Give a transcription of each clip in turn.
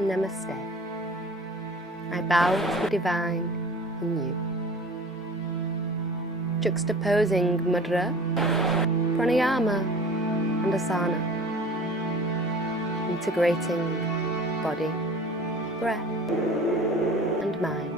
Namaste. I bow to the divine in you. Juxtaposing mudra, pranayama and asana. Integrating body, breath and mind.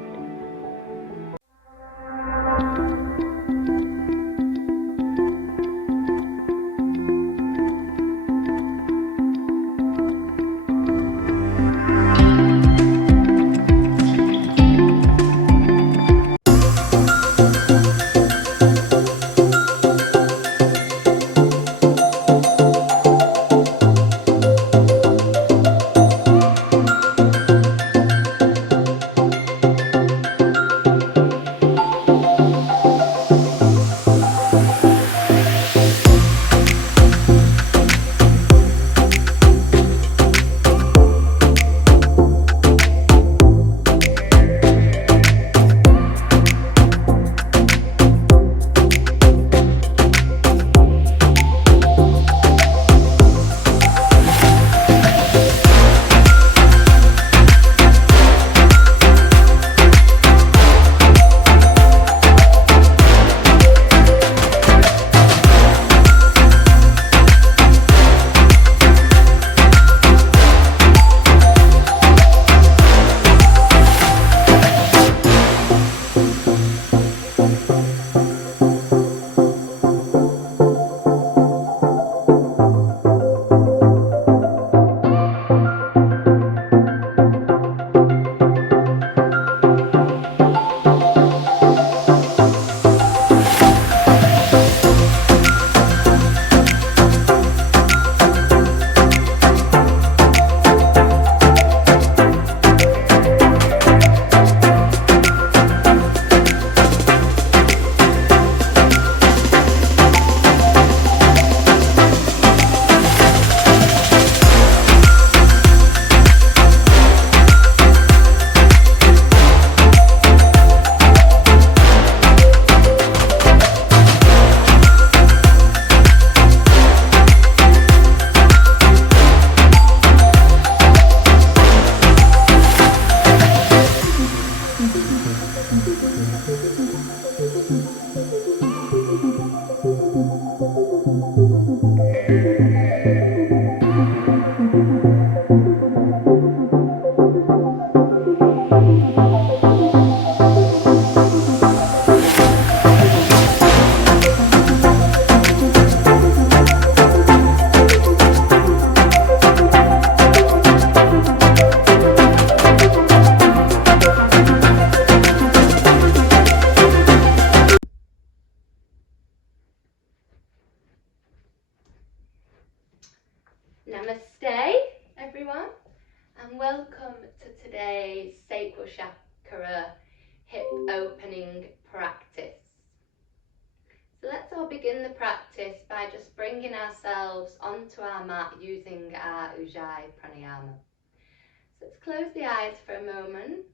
Namaste, everyone, and welcome to today's sacral chakra hip opening practice. So let's all begin the practice by just bringing ourselves onto our mat using our Ujjayi pranayama. So let's close the eyes for a moment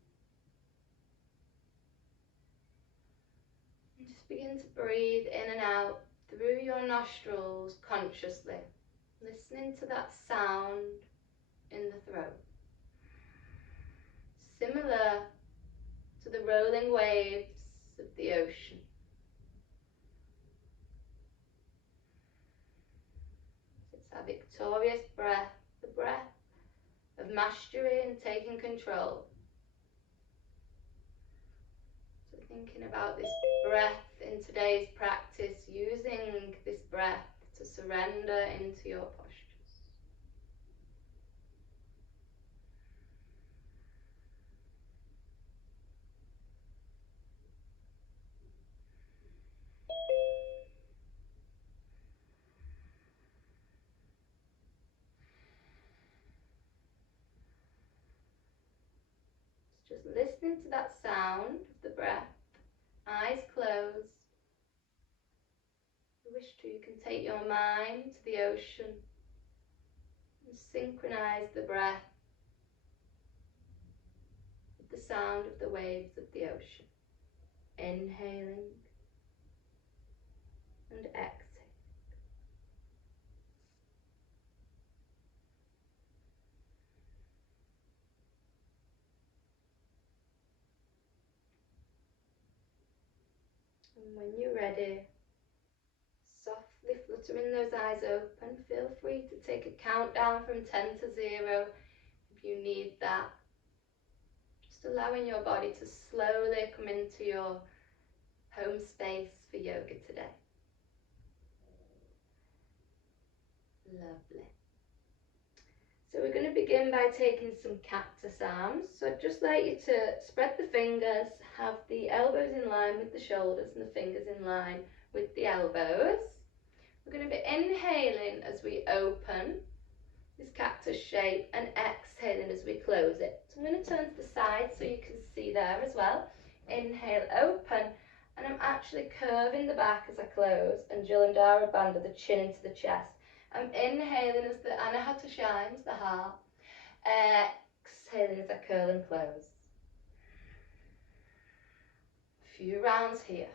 and just begin to breathe in and out through your nostrils consciously. Listening to that sound in the throat, similar to the rolling waves of the ocean. It's our victorious breath, the breath of mastery and taking control. So thinking about this breath in today's practice, using this breath to surrender into your postures. Just listening to that sound of the breath, eyes closed. If you wish to, you can take your mind to the ocean and synchronize the breath with the sound of the waves of the ocean. Inhaling and exhaling. And when you're ready, softly fluttering those eyes open, feel free to take a countdown from 10 to 0 if you need that. Just allowing your body to slowly come into your home space for yoga today. Lovely. So we're going to begin by taking some cactus arms. So I'd just like you to spread the fingers, have the elbows in line with the shoulders and the fingers in line with the elbows. We're going to be inhaling as we open this cactus shape and exhaling as we close it. So I'm going to turn to the side so you can see there as well. Inhale, open, and I'm actually curving the back as I close and Jalandhara Bandha, the chin into the chest. I'm inhaling as the Anahata shines, the heart. Exhaling as I curl and close. A few rounds here.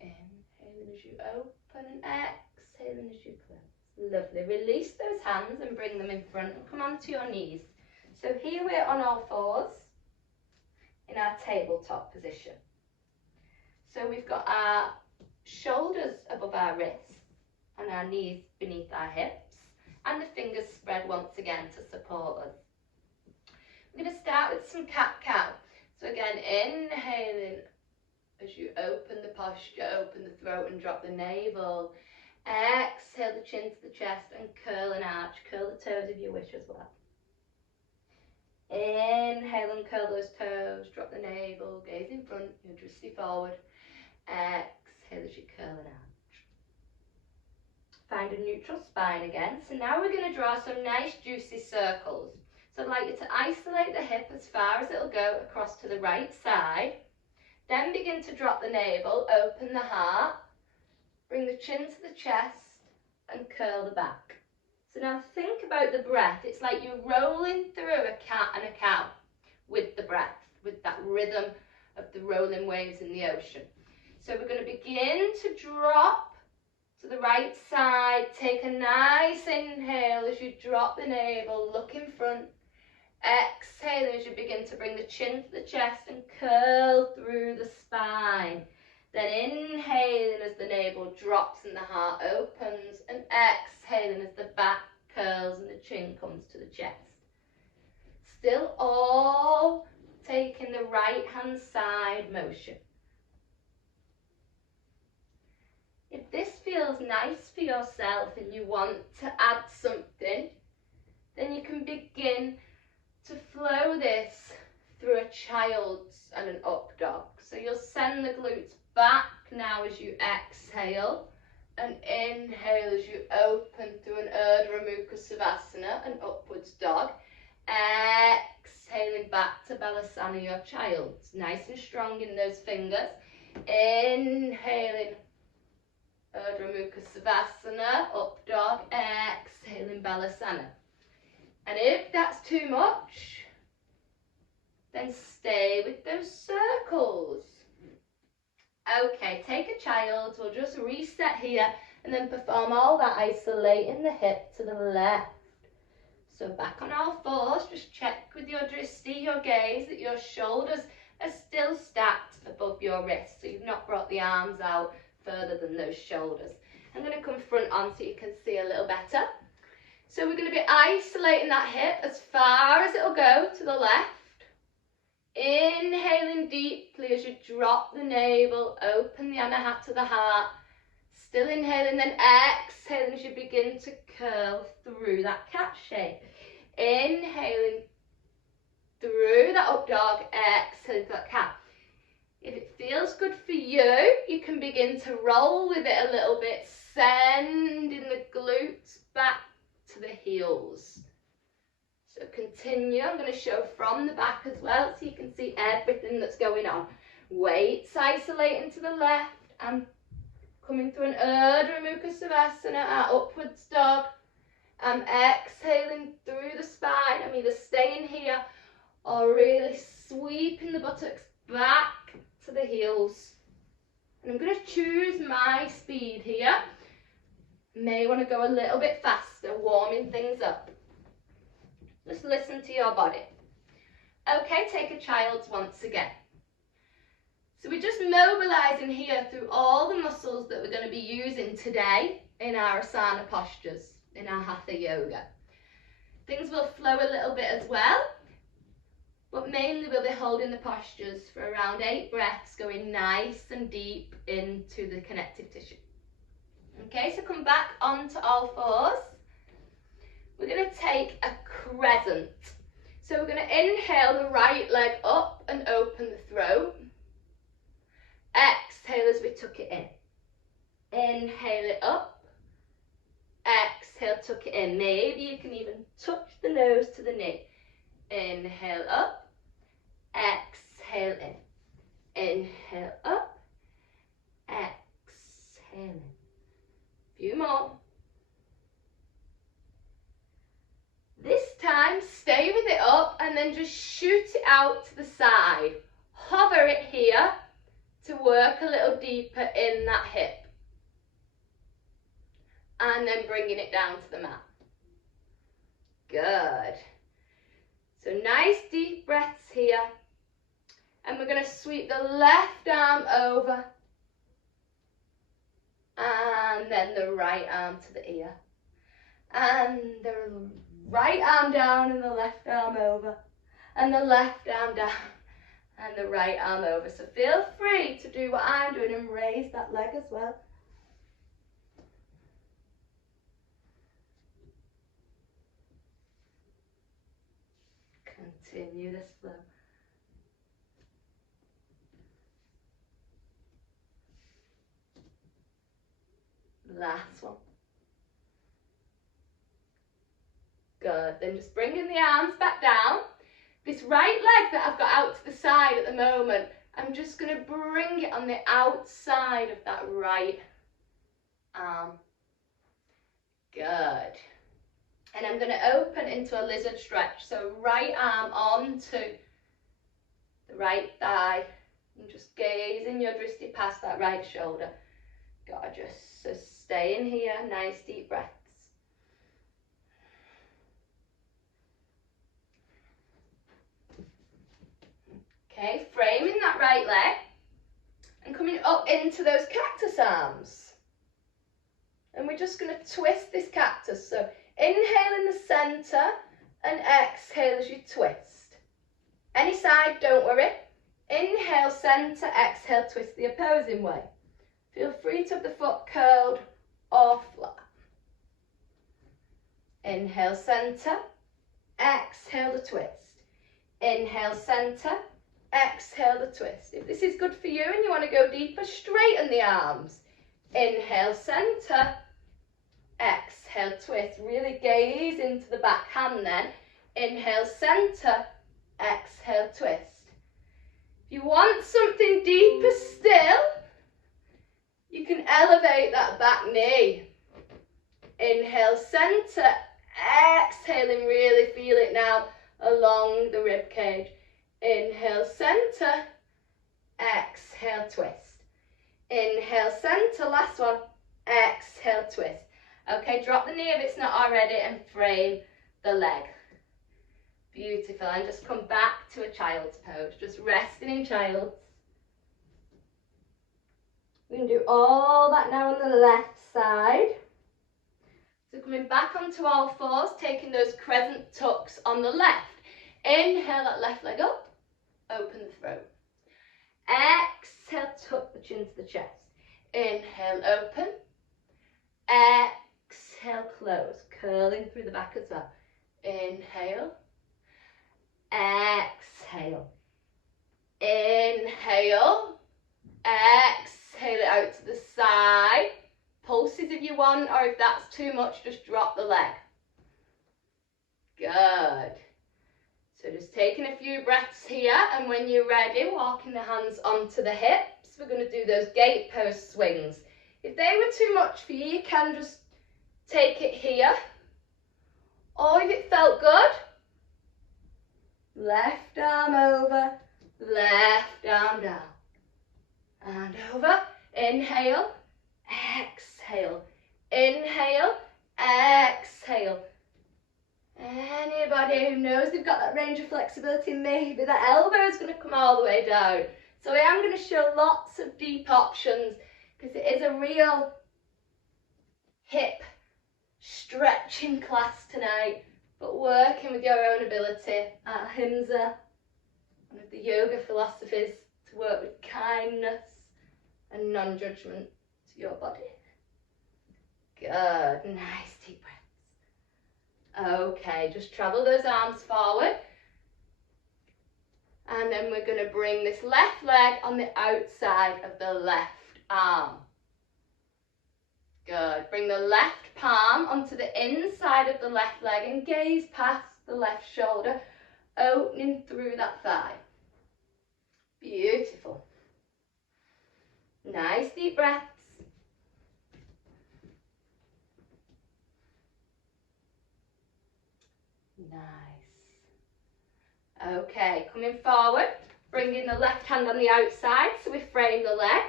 Inhaling as you open and exhaling as you close. Lovely. Release those hands and bring them in front and come onto your knees. So here we're on all fours in our tabletop position. So we've got our shoulders above our wrists and our knees beneath our hips and the fingers spread once again to support us. We're going to start with some cat-cow. So again, inhaling as you open the posture, open the throat and drop the navel. Exhale the chin to the chest and curl and arch. Curl the toes if you wish as well. Inhale and curl those toes, drop the navel, gaze in front, your drishti forward. Exhale as you curl and arch. Find a neutral spine again. So now we're going to draw some nice juicy circles. So I'd like you to isolate the hip as far as it'll go across to the right side. Then begin to drop the navel, open the heart, bring the chin to the chest and curl the back. So now think about the breath. It's like you're rolling through a cat and a cow with the breath, with that rhythm of the rolling waves in the ocean. So we're going to begin to drop to the right side. Take a nice inhale as you drop the navel, look in front. Exhale as you begin to bring the chin to the chest and curl through the spine. Then inhaling as the navel drops and the heart opens, and exhaling as the back curls and the chin comes to the chest. Still all taking the right hand side motion. If this feels nice for yourself and you want to add something, then you can begin to flow this through a child's and an up dog. So you'll send the glutes back now as you exhale and inhale as you open through an Urdhva Mukha Savasana, an upwards dog. Exhaling back to Balasana, your child's. Nice and strong in those fingers. Inhaling Urdhva Mukha Savasana, up dog. Exhaling Balasana. And if that's too much, then stay with those circles. Okay, take a child. We'll just reset here and then perform all that, isolating the hip to the left. So back on all fours, just check with your drishti, your gaze, that your shoulders are still stacked above your wrists. So you've not brought the arms out further than those shoulders. I'm going to come front on so you can see a little better. So we're going to be isolating that hip as far as it'll go to the left. Inhaling deeply as you drop the navel, open the anahata, the heart. Still inhaling, then exhaling as you begin to curl through that cat shape. Inhaling through that up dog, exhaling to that cat. If it feels good for you, you can begin to roll with it a little bit, sending the glutes back to the heels. So continue. I'm going to show from the back as well so you can see everything that's going on. Weights isolating to the left and coming through an Urdhva Mukha Savasana, our upwards dog. I'm exhaling through the spine. I'm either staying here or really sweeping the buttocks back to the heels. And I'm going to choose my speed here. May want to go a little bit faster, warming things up. Just listen to your body. Okay, take a child's once again. So we're just mobilising here through all the muscles that we're going to be using today in our asana postures, in our hatha yoga. Things will flow a little bit as well, but mainly we'll be holding the postures for around 8 breaths, going nice and deep into the connective tissue. Okay, so come back onto all fours. We're going to take a crescent. So we're going to inhale the right leg up and open the throat. Exhale as we tuck it in. Inhale it up. Exhale, tuck it in. Maybe you can even touch the nose to the knee. Inhale up. Exhale in. Inhale up. Exhale in. Few more. This time, stay with it up and then just shoot it out to the side. Hover it here to work a little deeper in that hip. And then bringing it down to the mat. Good. So nice deep breaths here. And we're going to sweep the left arm over. And then the right arm to the ear. And the right arm down and the left arm over. And the left arm down and the right arm over. So feel free to do what I'm doing and raise that leg as well. Continue this flow. Last one. Good. Then just bringing the arms back down. This right leg that I've got out to the side at the moment, I'm just going to bring it on the outside of that right arm. Good. And I'm going to open into a lizard stretch. So right arm onto the right thigh. And just gazing your drishti past that right shoulder. Gorgeous. So stay in here. Nice deep breaths. Okay, framing that right leg. And coming up into those cactus arms. And we're just going to twist this cactus. So inhale in the centre and exhale as you twist. Any side, don't worry. Inhale, centre, exhale, twist the opposing way. Feel free to have the foot curled or flat. Inhale, centre, exhale the twist. Inhale, centre, exhale the twist. If this is good for you and you want to go deeper, straighten the arms. Inhale, centre, exhale, twist. Really gaze into the back hand then. Inhale, centre, exhale, twist. If you want something deeper still, you can elevate that back knee. Inhale, centre, exhaling, really feel it now along the rib cage. Inhale, centre, exhale, twist. Inhale, centre, last one, exhale, twist. Okay, drop the knee if it's not already and frame the leg. Beautiful, and just come back to a child's pose, just resting in child's. We can do all that now on the left side. So coming back onto all fours, taking those crescent tucks on the left. Inhale that left leg up, open the throat. Exhale, tuck the chin to the chest. Inhale, open. Exhale, close, curling through the back as well. Inhale. Exhale. Inhale. Exhale it out to the side. Pulses if you want, or if that's too much, just drop the leg. Good. So just taking a few breaths here, and when you're ready, walking the hands onto the hips. We're going to do those gate post swings. If they were too much for you, you can just take it here. Or if it felt good, left arm over, left arm down. And over. Inhale, exhale. Inhale, exhale. Anybody who knows they've got that range of flexibility, maybe the elbow is going to come all the way down. So I am going to show lots of deep options because it is a real hip stretching class tonight, but working with your own ability. Ahimsa, one of the yoga philosophies, to work with kindness and non-judgment to your body. Good, nice deep breaths. Okay, just travel those arms forward. And then we're going to bring this left leg on the outside of the left arm. Good. Bring the left palm onto the inside of the left leg and gaze past the left shoulder, opening through that thigh. Beautiful. Nice deep breaths. Nice. Okay, coming forward, bringing the left hand on the outside so we frame the leg.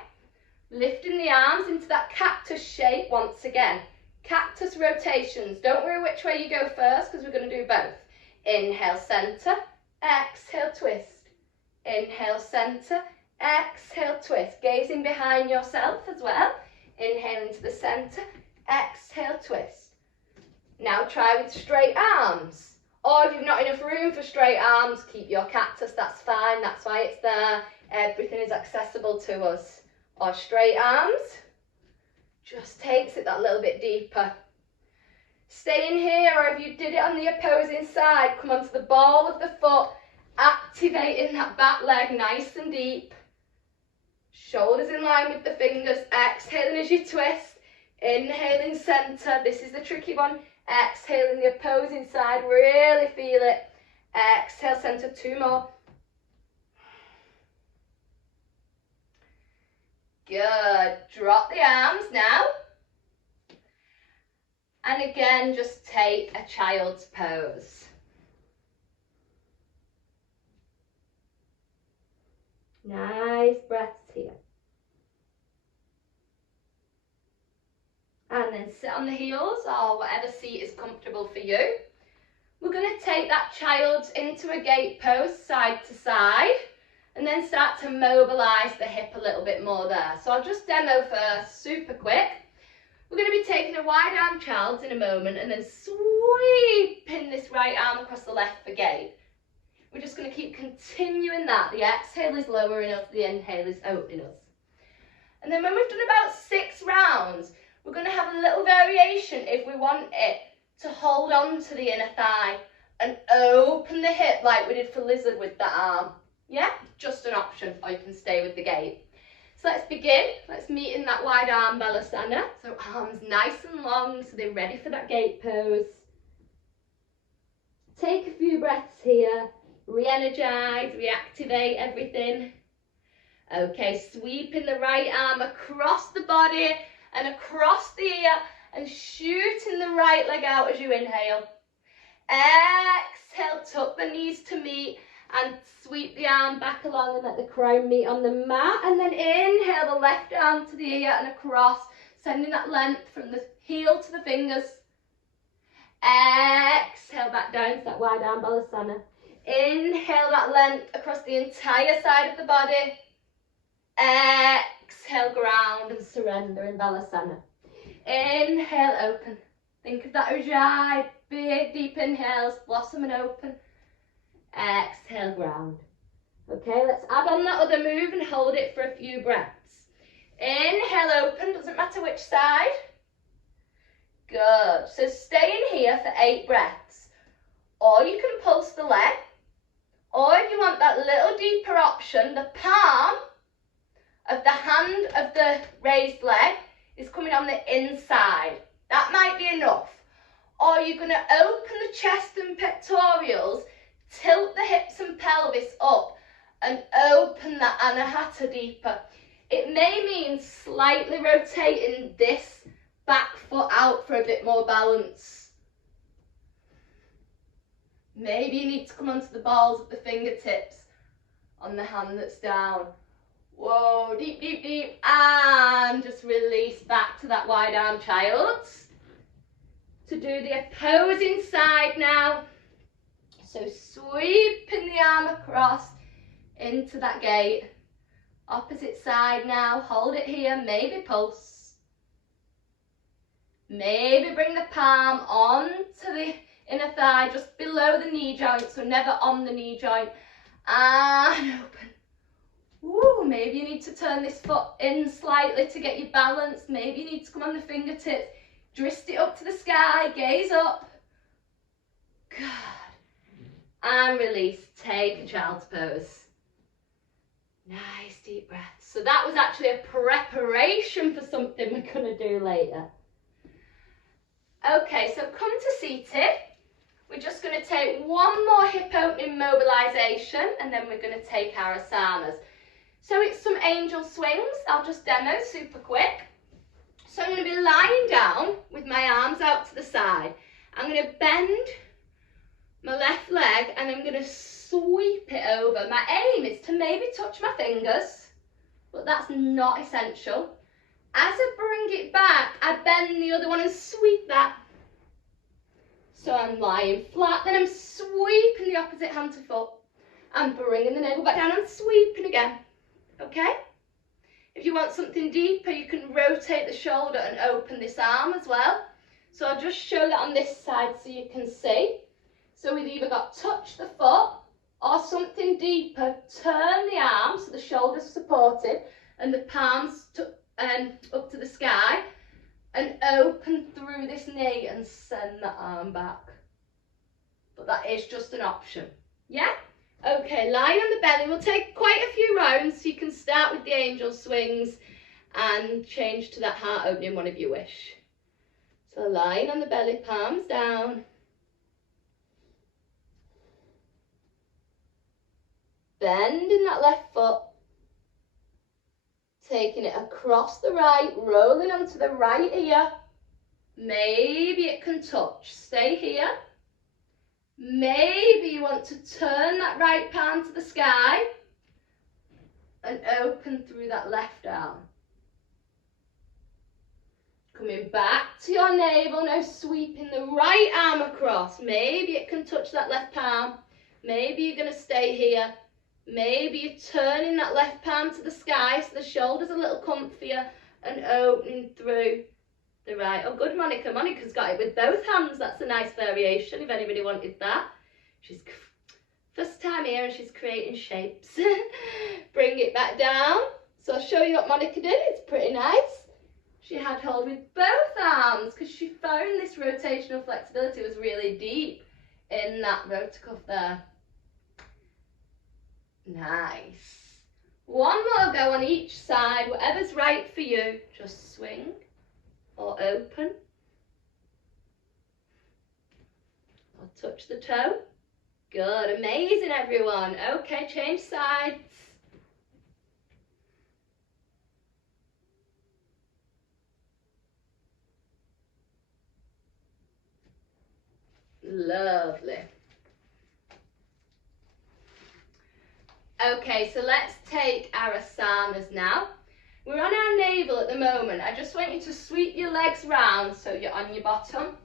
Lifting the arms into that cactus shape once again. Cactus rotations. Don't worry which way you go first because we're going to do both. Inhale, centre. Exhale, twist. Inhale, centre. Exhale, twist. Gazing behind yourself as well. Inhale into the centre. Exhale, twist. Now try with straight arms. Or if you've not enough room for straight arms, keep your cactus. That's fine. That's why it's there. Everything is accessible to us. Or straight arms, just takes it that little bit deeper. Staying here, or if you did it on the opposing side, come onto the ball of the foot, activating that back leg nice and deep. Shoulders in line with the fingers, exhaling as you twist, inhaling centre, this is the tricky one, exhaling the opposing side, really feel it. Exhale centre, 2 more. Good. Drop the arms now. And again, just take a child's pose. Nice breaths here. And then sit on the heels or whatever seat is comfortable for you. We're going to take that child into a gate pose, side to side. And then start to mobilise the hip a little bit more there. So I'll just demo first, super quick. We're going to be taking a wide arm child in a moment and then sweeping this right arm across the left for gate. We're just going to keep continuing that. The exhale is lowering us, the inhale is opening us. And then when we've done about 6 rounds, we're going to have a little variation if we want it to hold on to the inner thigh and open the hip like we did for lizard with the arm. Yeah, just an option, or you can stay with the gate. So let's begin. Let's meet in that wide arm balasana. So arms nice and long so they're ready for that gate pose. Take a few breaths here. Re-energize, reactivate everything. Okay, sweeping the right arm across the body and across the ear and shooting the right leg out as you inhale. Exhale, tuck the knees to meet. And sweep the arm back along and let the crown meet on the mat. And then inhale the left arm to the ear and across, sending that length from the heel to the fingers. Exhale back down to that wide arm balasana. Inhale that length across the entire side of the body. Exhale, ground and surrender in balasana. Inhale, open. Think of that ujjayi, big deep inhales, blossom and open. Exhale, ground. Okay, let's add on that other move and hold it for a few breaths. Inhale, open, doesn't matter which side. Good. So stay in here for 8 breaths. Or you can pulse the leg. Or if you want that little deeper option, the palm of the hand of the raised leg is coming on the inside. That might be enough. Or you're going to open the chest and pectorals, tilt the hips and pelvis up and open that anahata deeper. It may mean slightly rotating this back foot out for a bit more balance. Maybe you need to come onto the balls of the fingertips on the hand that's down. Whoa, deep, deep, deep, and just release back to that wide arm child. To do the opposing side now. So sweeping the arm across into that gate. Opposite side now, hold it here, maybe pulse. Maybe bring the palm onto the inner thigh, just below the knee joint, so never on the knee joint. And open. Ooh, maybe you need to turn this foot in slightly to get your balance. Maybe you need to come on the fingertips. Twist it up to the sky, gaze up. Good. And release, take a child's pose. Nice deep breath. So that was actually a preparation for something we're going to do later. Okay, so come to seated. We're just going to take one more hip opening mobilization and then we're going to take our asanas. So it's some angel swings. I'll just demo super quick. So I'm going to be lying down with my arms out to the side. I'm going to bend my left leg and I'm going to sweep it over. My aim is to maybe touch my fingers, but that's not essential. As I bring it back, I bend the other one and sweep that. So I'm lying flat, then I'm sweeping the opposite hand to foot. I'm bringing the navel back down and sweeping again. Okay? If you want something deeper, you can rotate the shoulder and open this arm as well. So I'll just show that on this side so you can see. So we've either got touch the foot or something deeper, turn the arm so the shoulder's supported and the palms up to the sky and open through this knee and send the arm back. But that is just an option. Yeah? Okay, lying on the belly. We'll take quite a few rounds so you can start with the angel swings and change to that heart opening one if you wish. So lying on the belly, palms down. Bending that left foot. Taking it across the right, rolling onto the right ear. Maybe it can touch. Stay here. Maybe you want to turn that right palm to the sky and open through that left arm. Coming back to your navel, now sweeping the right arm across. Maybe it can touch that left palm. Maybe you're going to stay here. Maybe you're turning that left palm to the sky so the shoulder's a little comfier and opening through the right. Oh, good, Monica. Monica's got it with both hands. That's a nice variation if anybody wanted that. She's first time here and she's creating shapes. Bring it back down. So I'll show you what Monica did. It's pretty nice. She had hold with both arms because she found this rotational flexibility was really deep in that rotor cuff there. Nice. One more go on each side, whatever's right for you. Just swing or open. Or touch the toe. Good, amazing everyone. Okay, change sides. Lovely. Okay, so let's take our asanas now. We're on our navel at the moment. I just want you to sweep your legs round so you're on your bottom.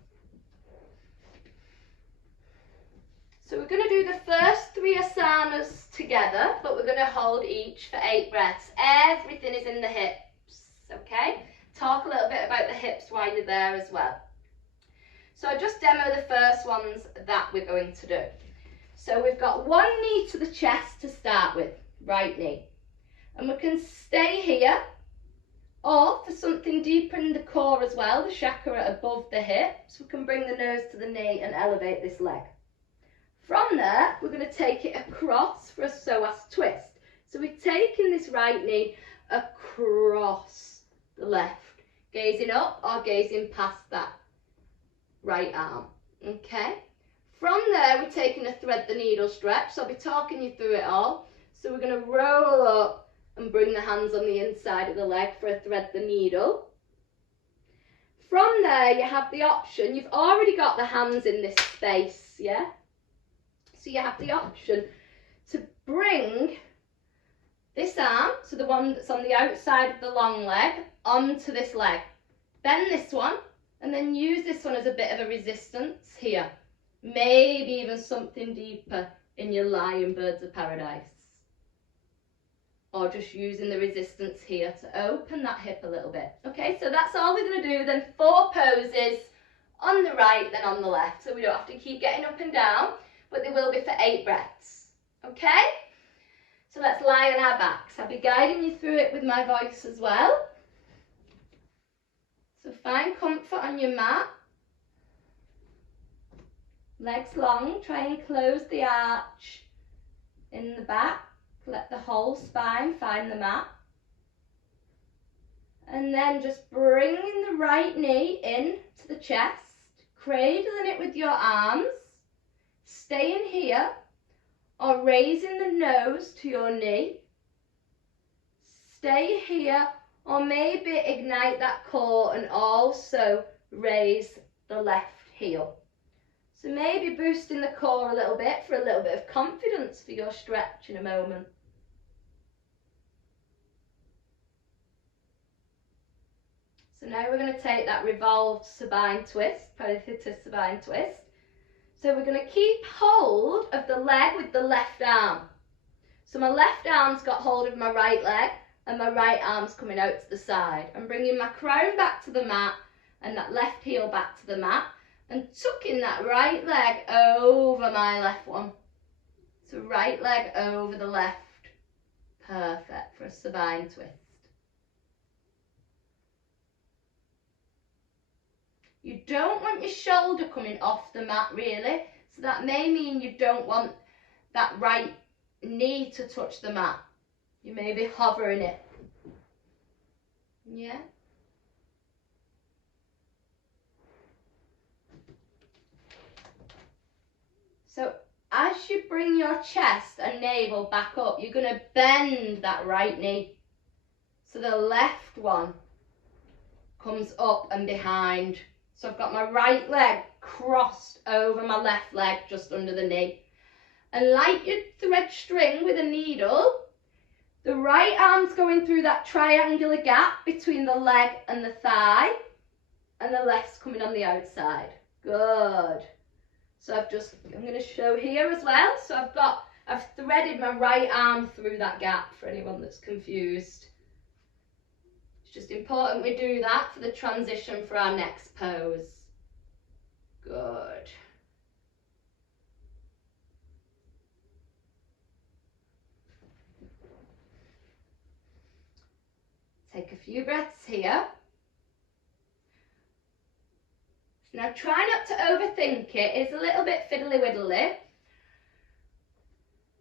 So we're going to do the first 3 asanas together, but we're going to hold each for 8 breaths. Everything is in the hips, okay? Talk a little bit about the hips while you're there as well. So I'll just demo the first ones that we're going to do. So we've got one knee to the chest to start with, right knee. And we can stay here, or for something deeper in the core as well, the chakra above the hips, we can bring the nose to the knee and elevate this leg. From there, we're going to take it across for a psoas twist. So we're taking this right knee across the left, gazing up or gazing past that right arm, okay? From there, we're taking a thread the needle stretch, so I'll be talking you through it all. So we're going to roll up and bring the hands on the inside of the leg for a thread the needle. From there, you have the option, you've already got the hands in this space, yeah? So you have the option to bring this arm, so the one that's on the outside of the long leg, onto this leg. Bend this one, and then use this one as a bit of a resistance here. maybe even something deeper in your lying birds of paradise. Or just using the resistance here to open that hip a little bit. Okay, so that's all we're going to do. Then 4 poses on the right, then on the left. So we don't have to keep getting up and down, but they will be for 8 breaths. Okay? So let's lie on our backs. I'll be guiding you through it with my voice as well. So find comfort on your mat. Legs long, try and close the arch in the back. Let the whole spine find the mat. And then just bringing the right knee in to the chest, cradling it with your arms, staying here, or raising the nose to your knee. Stay here, or maybe ignite that core and also raise the left heel. So maybe boosting the core a little bit for a little bit of confidence for your stretch in a moment. So now we're going to take that revolved supine twist, Parithita supine twist. So we're going to keep hold of the leg with the left arm. So my left arm's got hold of my right leg and my right arm's coming out to the side. I'm bringing my crown back to the mat and that left heel back to the mat and tucking that right leg over my left one. So right leg over the left. Perfect for a supine twist. You don't want your shoulder coming off the mat really, so that may mean you don't want that right knee to touch the mat. You may be hovering it. Yeah? So as you bring your chest and navel back up, you're going to bend that right knee. So the left one comes up and behind. So I've got my right leg crossed over my left leg just under the knee. And like you thread string with a needle, the right arm's going through that triangular gap between the leg and the thigh, and the left's coming on the outside. Good. So I'm going to show here as well. So I've threaded my right arm through that gap for anyone that's confused. It's just important we do that for the transition for our next pose. Good. Take a few breaths here. Now try not to overthink it. It's a little bit fiddly widdly.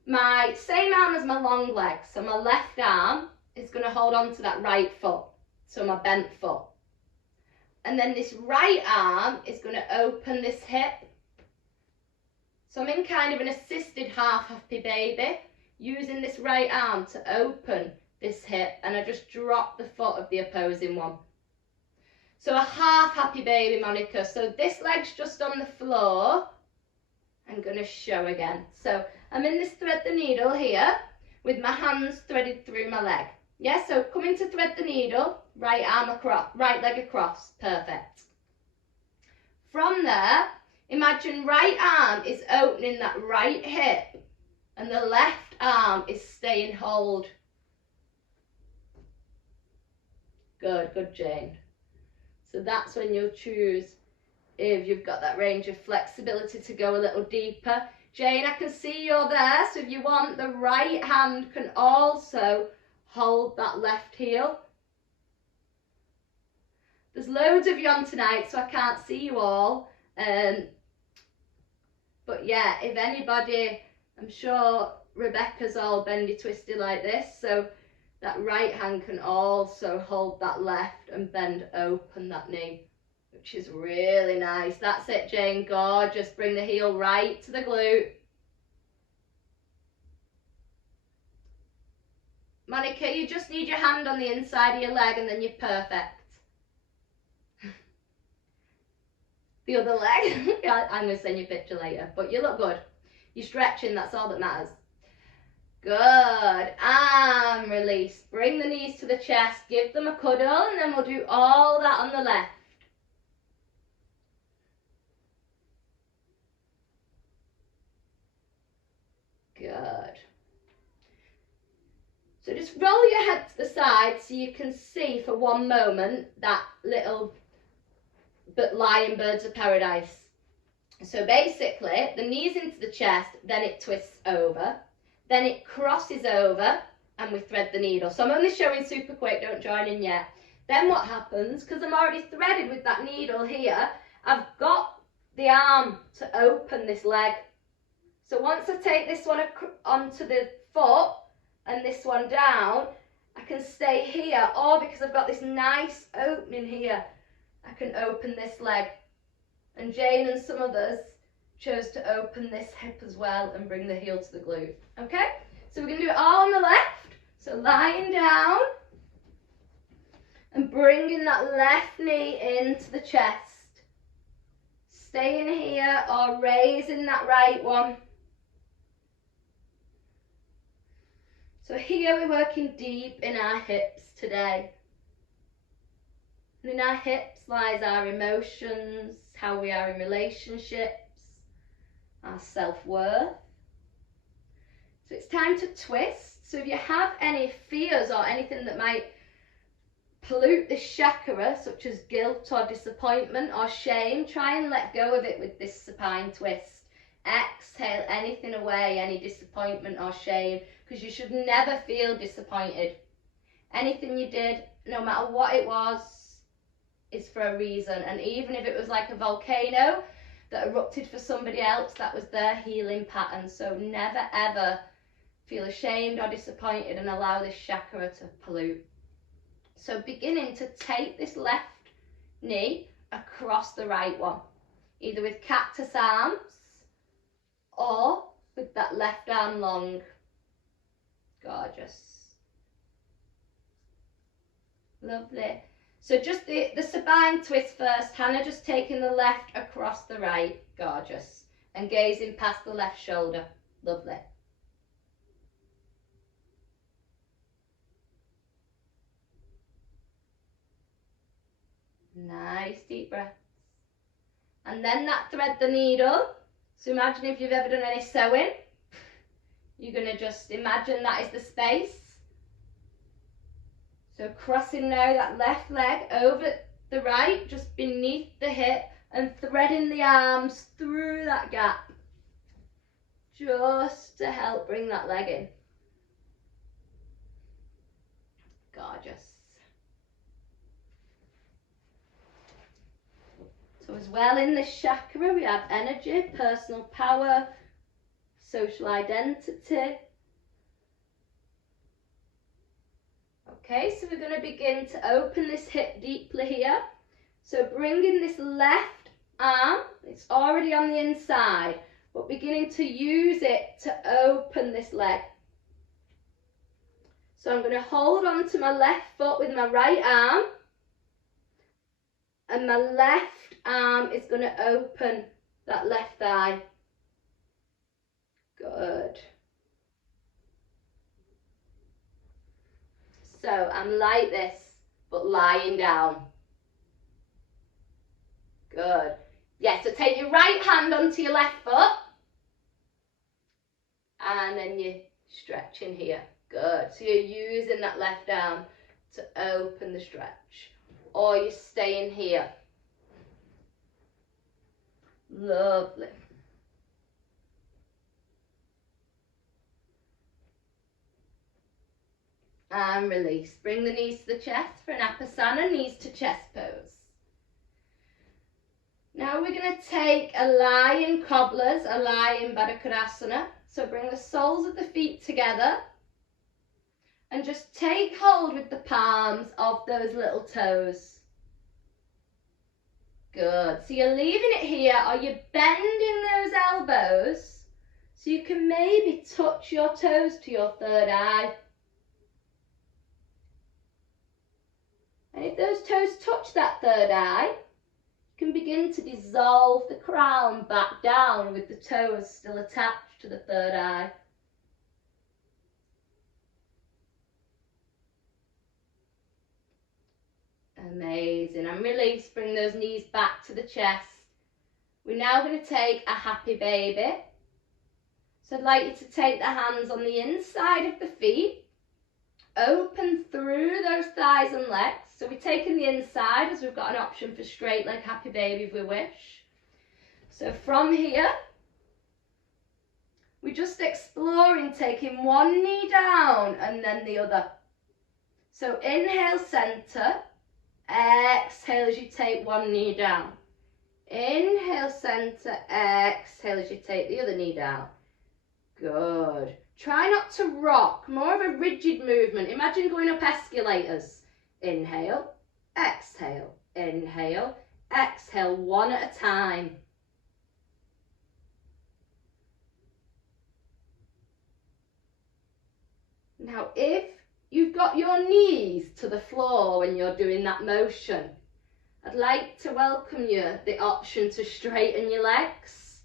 My same arm as my long leg, so my left arm is going to hold on to that right foot, so my bent foot. And then this right arm is going to open this hip. So I'm in kind of an assisted half happy baby, using this right arm to open this hip, and I just drop the foot of the opposing one. So a half happy baby, Monica. So this leg's just on the floor. I'm going to show again. So I'm in this thread the needle here with my hands threaded through my leg. Yeah, so coming to thread the needle, right arm across, right leg across. Perfect. From there, imagine right arm is opening that right hip and the left arm is staying hold. Good, good, Jane. So that's when you'll choose if you've got that range of flexibility to go a little deeper. Jane, I can see you're there, so if you want, the right hand can also hold that left heel. There's loads of you on tonight, so I can't see you all. But yeah, if anybody, I'm sure Rebecca's all bendy twisty like this, so that right hand can also hold that left and bend open that knee, which is really nice. That's it, Jane, gorgeous. Bring the heel right to the glute. Monica, you just need your hand on the inside of your leg and then you're perfect. The other leg, I'm going to send you a picture later, but you look good. You're stretching, that's all that matters. Good. Arm release. Bring the knees to the chest. Give them a cuddle, and then we'll do all that on the left. just roll your head to the side so you can see for one moment that little lion birds of paradise. So basically, the knees into the chest, then it twists over, then it crosses over, and we thread the needle. So I'm only showing super quick, don't join in yet. Then what happens, because I'm already threaded with that needle here, I've got the arm to open this leg. So once I take this one onto the foot and this one down, I can stay here, or because I've got this nice opening here, I can open this leg. And Jane and some others chose to open this hip as well and bring the heel to the glute. Okay, so we're going to do it all on the left. So lying down and bringing that left knee into the chest. Staying here or raising that right one. So here we're working deep in our hips today. And in our hips lies our emotions, how we are in relationships, our self-worth. So it's time to twist. So if you have any fears or anything that might pollute this chakra, such as guilt or disappointment or shame, try and let go of it with this supine twist. Exhale anything away, any disappointment or shame, because you should never feel disappointed. Anything you did, no matter what it was, is for a reason. And even if it was like a volcano that erupted for somebody else, that was their healing pattern. So never ever feel ashamed or disappointed and allow this chakra to pollute. So beginning to take this left knee across the right one, either with cactus arms or with that left arm long. Gorgeous. Lovely. So just the supine twist first. Hannah just taking the left across the right. Gorgeous. And gazing past the left shoulder. Lovely. Nice deep breaths. And then that thread the needle. So imagine if you've ever done any sewing. You're going to just imagine that is the space. So crossing now that left leg over the right, just beneath the hip, and threading the arms through that gap. Just to help bring that leg in. Gorgeous. So as well in this chakra we have energy, personal power, social identity. Okay, so we're going to begin to open this hip deeply here. So bringing this left arm, it's already on the inside, but beginning to use it to open this leg. So I'm going to hold on to my left foot with my right arm, and my left arm is going to open that left thigh. Good. So I'm like this, but lying down. Good. Yeah, so take your right hand onto your left foot. And then you're stretching here. Good. So you're using that left arm to open the stretch. Or you're staying here. Lovely. And release. Bring the knees to the chest for an Apasana, knees to chest pose. Now we're going to take a lion cobblers, a lion Baddha Konasana. So bring the soles of the feet together and just take hold with the palms of those little toes. Good. So you're leaving it here, or you're bending those elbows so you can maybe touch your toes to your third eye. And if those toes touch that third eye, you can begin to dissolve the crown back down with the toes still attached to the third eye. Amazing. And release. Bring those knees back to the chest. We're now going to take a happy baby. So I'd like you to take the hands on the inside of the feet Open through those thighs and legs. So we're taking the inside as we've got an option for straight leg happy baby if we wish. So from here, we're just exploring taking one knee down and then the other. So inhale, center. Exhale as you take one knee down. Inhale, center. Exhale as you take the other knee down. Good. Try not to rock, more of a rigid movement. Imagine going up escalators. Inhale, exhale, inhale, exhale, one at a time. Now, if you've got your knees to the floor when you're doing that motion, I'd like to welcome you the option to straighten your legs,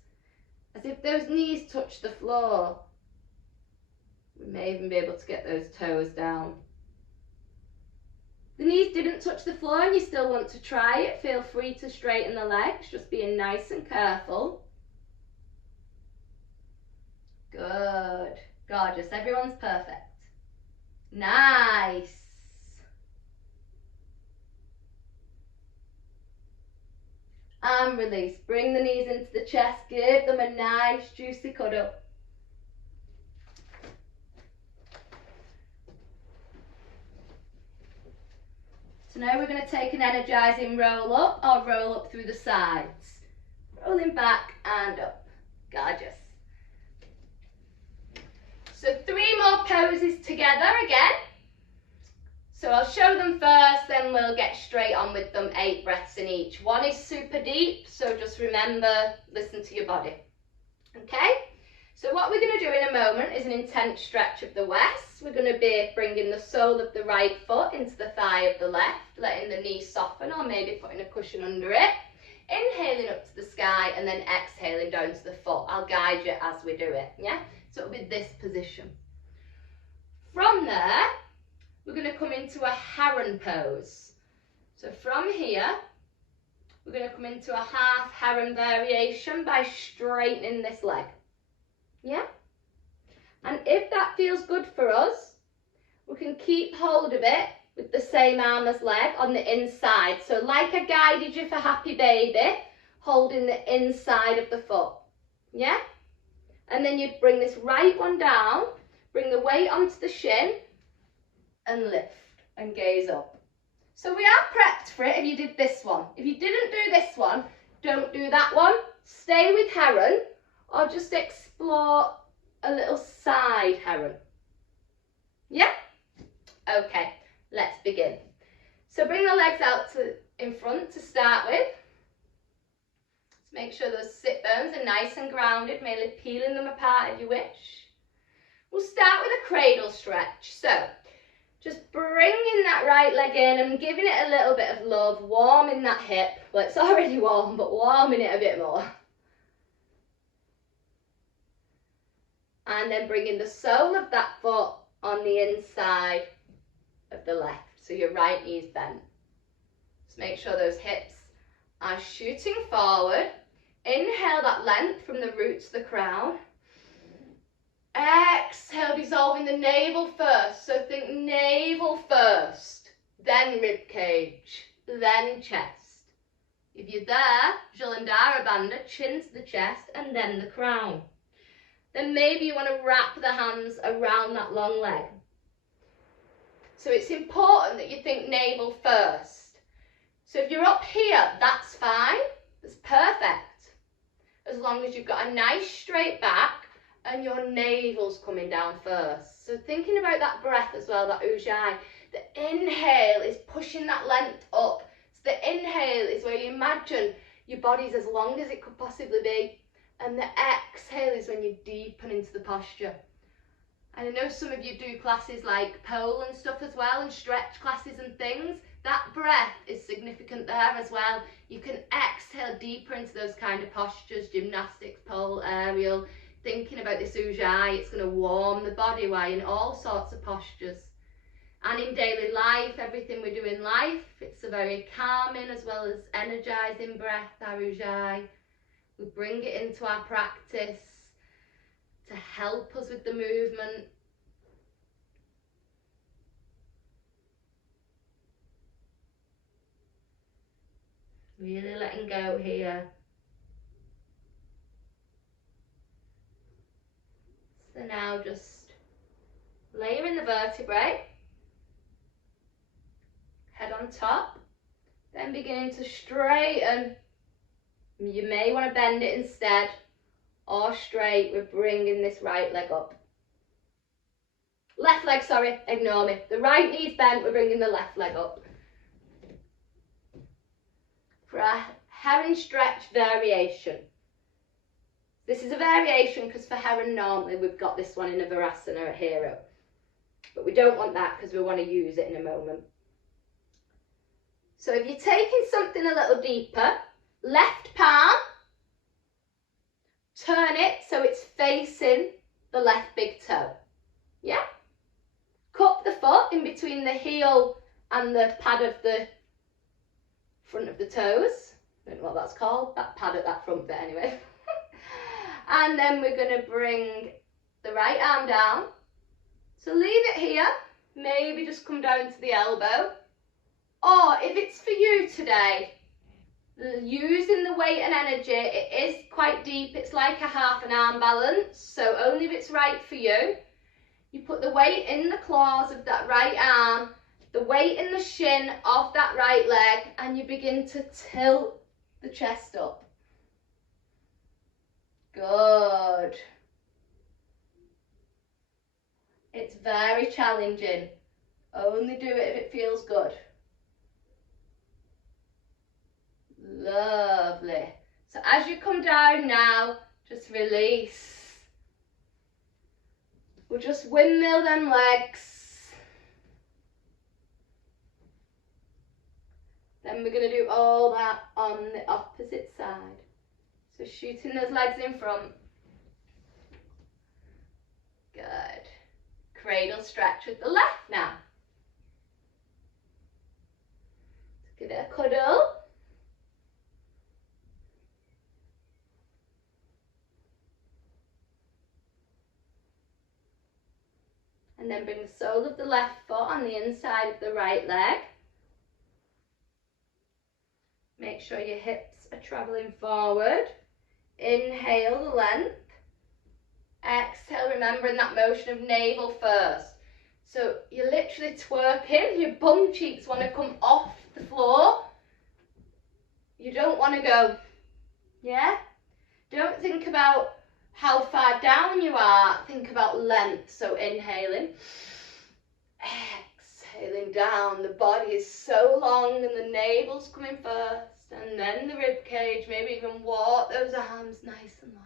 as if those knees touch the floor. We may even be able to get those toes down. The knees didn't touch the floor and you still want to try it, feel free to straighten the legs, just being nice and careful. Good. Gorgeous. Everyone's perfect. Nice. And release. Bring the knees into the chest. Give them a nice juicy cuddle. So now we're going to take an energizing roll up or roll up through the sides. Rolling back and up. Gorgeous. So 3 more poses together again. So I'll show them first, then we'll get straight on with them, 8 breaths in each. One is super deep, so just remember, listen to your body. Okay? So what we're going to do in a moment is an intense stretch of the west. We're going to be bringing the sole of the right foot into the thigh of the left, letting the knee soften or maybe putting a cushion under it. Inhaling up to the sky and then exhaling down to the foot. I'll guide you as we do it, yeah? So it'll be this position. From there, we're going to come into a heron pose. So from here, we're going to come into a half heron variation by straightening this leg. Yeah? And if that feels good for us, we can keep hold of it with the same arm as leg on the inside. So like I guided you for happy baby, holding the inside of the foot. Yeah? And then you bring this right one down, bring the weight onto the shin, and lift and gaze up. So we are prepped for it if you did this one. If you didn't do this one, don't do that one. Stay with heron or just explore a little side heron. Yeah? Okay, let's begin. So bring the legs out in front to start with. Make sure those sit bones are nice and grounded, maybe peeling them apart if you wish. We'll start with a cradle stretch. So just bringing that right leg in and giving it a little bit of love, warming that hip. Well, it's already warm, but warming it a bit more. And then bringing the sole of that foot on the inside of the left. So your right knee's bent. Just make sure those hips are shooting forward. Inhale that length from the root to the crown. Exhale, dissolving the navel first. So think navel first, then rib cage, then chest. If you're there, Jalandhara Bandha, chin to the chest and then the crown. Then maybe you want to wrap the hands around that long leg. So it's important that you think navel first. So if you're up here, that's fine. That's perfect. As long as you've got a nice straight back and your navel's coming down first. So thinking about that breath as well, that ujjayi. The inhale is pushing that length up. So the inhale is where you imagine your body's as long as it could possibly be. And the exhale is when you deepen into the posture. And I know some of you do classes like pole and stuff as well, and stretch classes and things. That breath is significant there as well. You can exhale deeper into those kind of postures, gymnastics, pole, aerial, thinking about this ujjayi. It's going to warm the body while in all sorts of postures. And in daily life, everything we do in life, it's a very calming as well as energizing breath, our ujjayi. We bring it into our practice to help us with the movement. Really letting go here. So now just layering the vertebrae, head on top, then beginning to straighten. You may want to bend it instead, or straight. We're bringing this right leg up. Left leg, sorry, ignore me. The right knee's bent, we're bringing the left leg up. For our heron stretch variation. This is a variation because for heron normally we've got this one in a Virasana at hero. But we don't want that because we want to use it in a moment. So if you're taking something a little deeper, left palm, turn it so it's facing the left big toe. Yeah? Cup the foot in between the heel and the pad of the front of the toes. I don't know what that's called, that pad at that front bit anyway. And then we're going to bring the right arm down. So leave it here, maybe just come down to the elbow. Or if it's for you today, using the weight and energy, it is quite deep, it's like a half an arm balance, so only if it's right for you. You put the weight in the claws of that right arm, the weight in the shin of that right leg, and you begin to tilt the chest up. Good. It's very challenging. Only do it if it feels good. Lovely. So as you come down now, just release. We'll just windmill them legs. Then we're going to do all that on the opposite side. So shooting those legs in front. Good. Cradle stretch with the left now. Give it a cuddle. And then bring the sole of the left foot on the inside of the right leg. Make sure your hips are travelling forward. Inhale the length. Exhale, remembering that motion of navel first. So you're literally twerking, your bum cheeks want to come off the floor. You don't want to go, yeah? Don't think about how far down you are, think about length. So inhaling, exhaling down. The body is so long and the navel's coming first. And then the rib cage, maybe even walk those arms nice and long.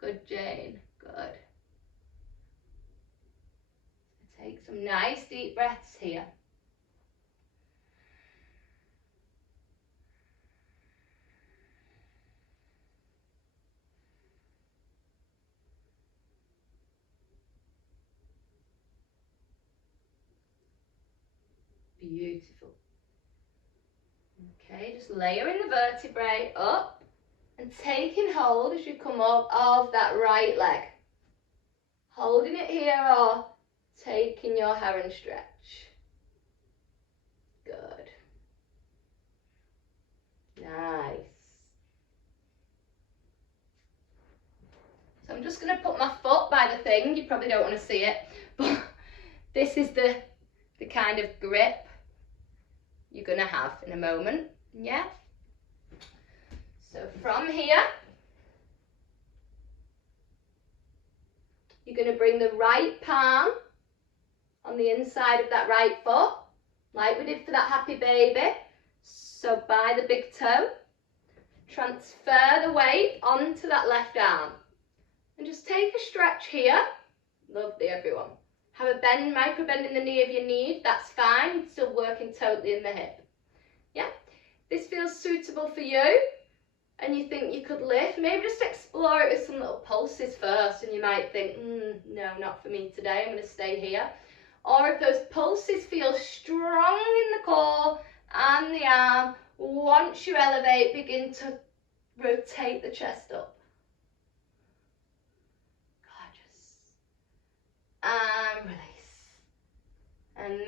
Good, Jane, good. Take some nice deep breaths here. Beautiful. Okay, just layering the vertebrae up and taking hold as you come up of that right leg. Holding it here or taking your heron stretch. Good. Nice. So I'm just going to put my foot by the thing. You probably don't want to see it, but this is the kind of grip you're going to have in a moment. Yeah? So from here, you're going to bring the right palm on the inside of that right foot, like we did for that happy baby. So by the big toe, transfer the weight onto that left arm. And just take a stretch here. Lovely, everyone. Have a bend, micro bend in the knee if you need, that's fine. Still working totally in the hip. Yeah? This feels suitable for you and you think you could lift, maybe just explore it with some little pulses first and you might think, no, not for me today, I'm going to stay here. Or if those pulses feel strong in the core and the arm, once you elevate, begin to rotate the chest up. Gorgeous. And release.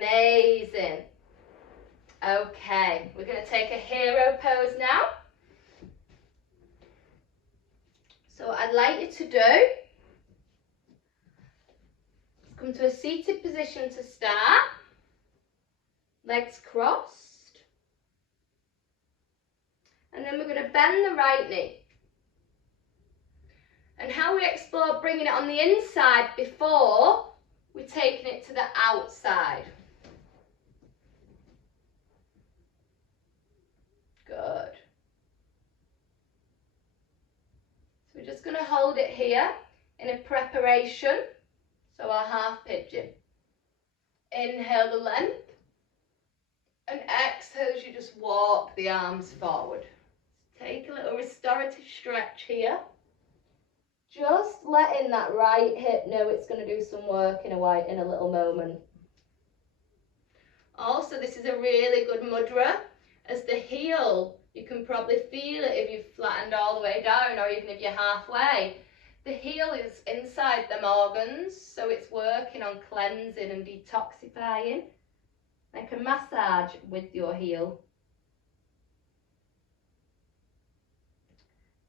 Amazing. Okay, we're going to take a hero pose now. So what I'd like you to do is come to a seated position to start. Legs crossed. And then we're going to bend the right knee. And how we explored bringing it on the inside before, we're taking it to the outside. Good. So we're just going to hold it here in a preparation. So our half pigeon. Inhale the length. And exhale as you just walk the arms forward. Take a little restorative stretch here. Just letting that right hip know it's going to do some work in a little moment. Also, this is a really good mudra, as the heel, you can probably feel it if you've flattened all the way down or even if you're halfway. The heel is inside them organs, so it's working on cleansing and detoxifying. Like a massage with your heel.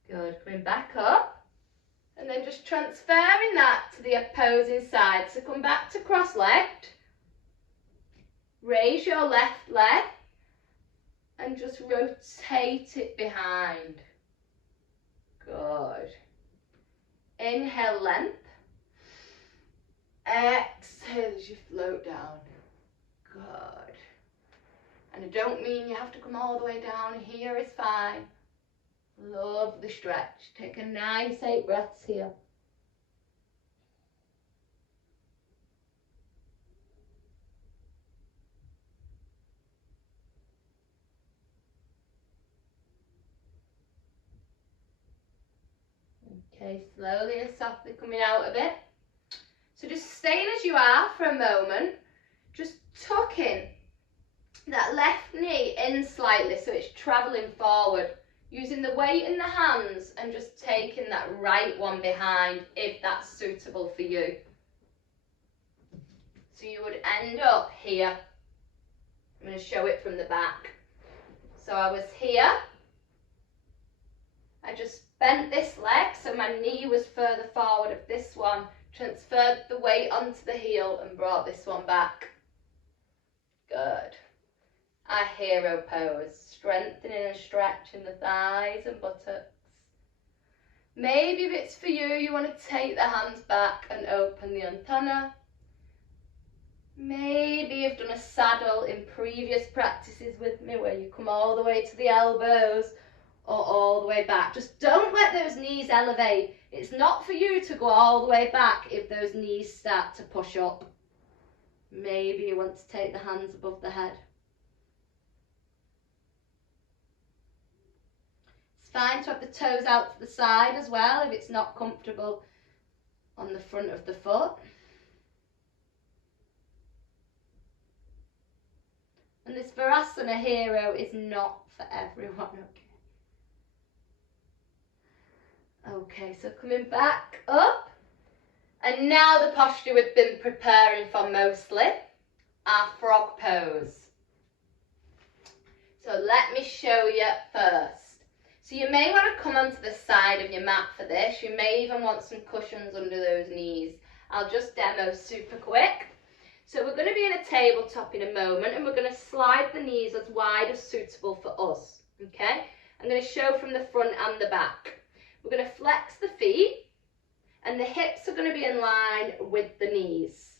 Good, coming back up. And then just transferring that to the opposing side. So come back to cross-legged. Raise your left leg. And just rotate it behind. Good. Inhale, length. Exhale as you float down. Good. And I don't mean you have to come all the way down. Here is fine. Lovely stretch. Take a nice 8 breaths here. Okay, slowly and softly coming out of it. So just staying as you are for a moment. Just tucking that left knee in slightly so it's travelling forward. Using the weight in the hands and just taking that right one behind if that's suitable for you. So you would end up here. I'm going to show it from the back. So I was here. I just bent this leg so my knee was further forward of this one. Transferred the weight onto the heel and brought this one back. Good. Our hero pose, strengthening and stretching the thighs and buttocks. Maybe if it's for you, you want to take the hands back and open the antenna. Maybe you've done a saddle in previous practices with me where you come all the way to the elbows or all the way back. Just don't let those knees elevate. It's not for you to go all the way back if those knees start to push up. Maybe you want to take the hands above the head. Fine to have the toes out to the side as well if it's not comfortable on the front of the foot. And this Virasana hero is not for everyone, okay? Okay, so coming back up. And now the posture we've been preparing for mostly, our frog pose. So let me show you first. So you may want to come onto the side of your mat for this. You may even want some cushions under those knees. I'll just demo super quick. So we're going to be in a tabletop in a moment and we're going to slide the knees as wide as suitable for us. Okay? I'm going to show from the front and the back. We're going to flex the feet and the hips are going to be in line with the knees.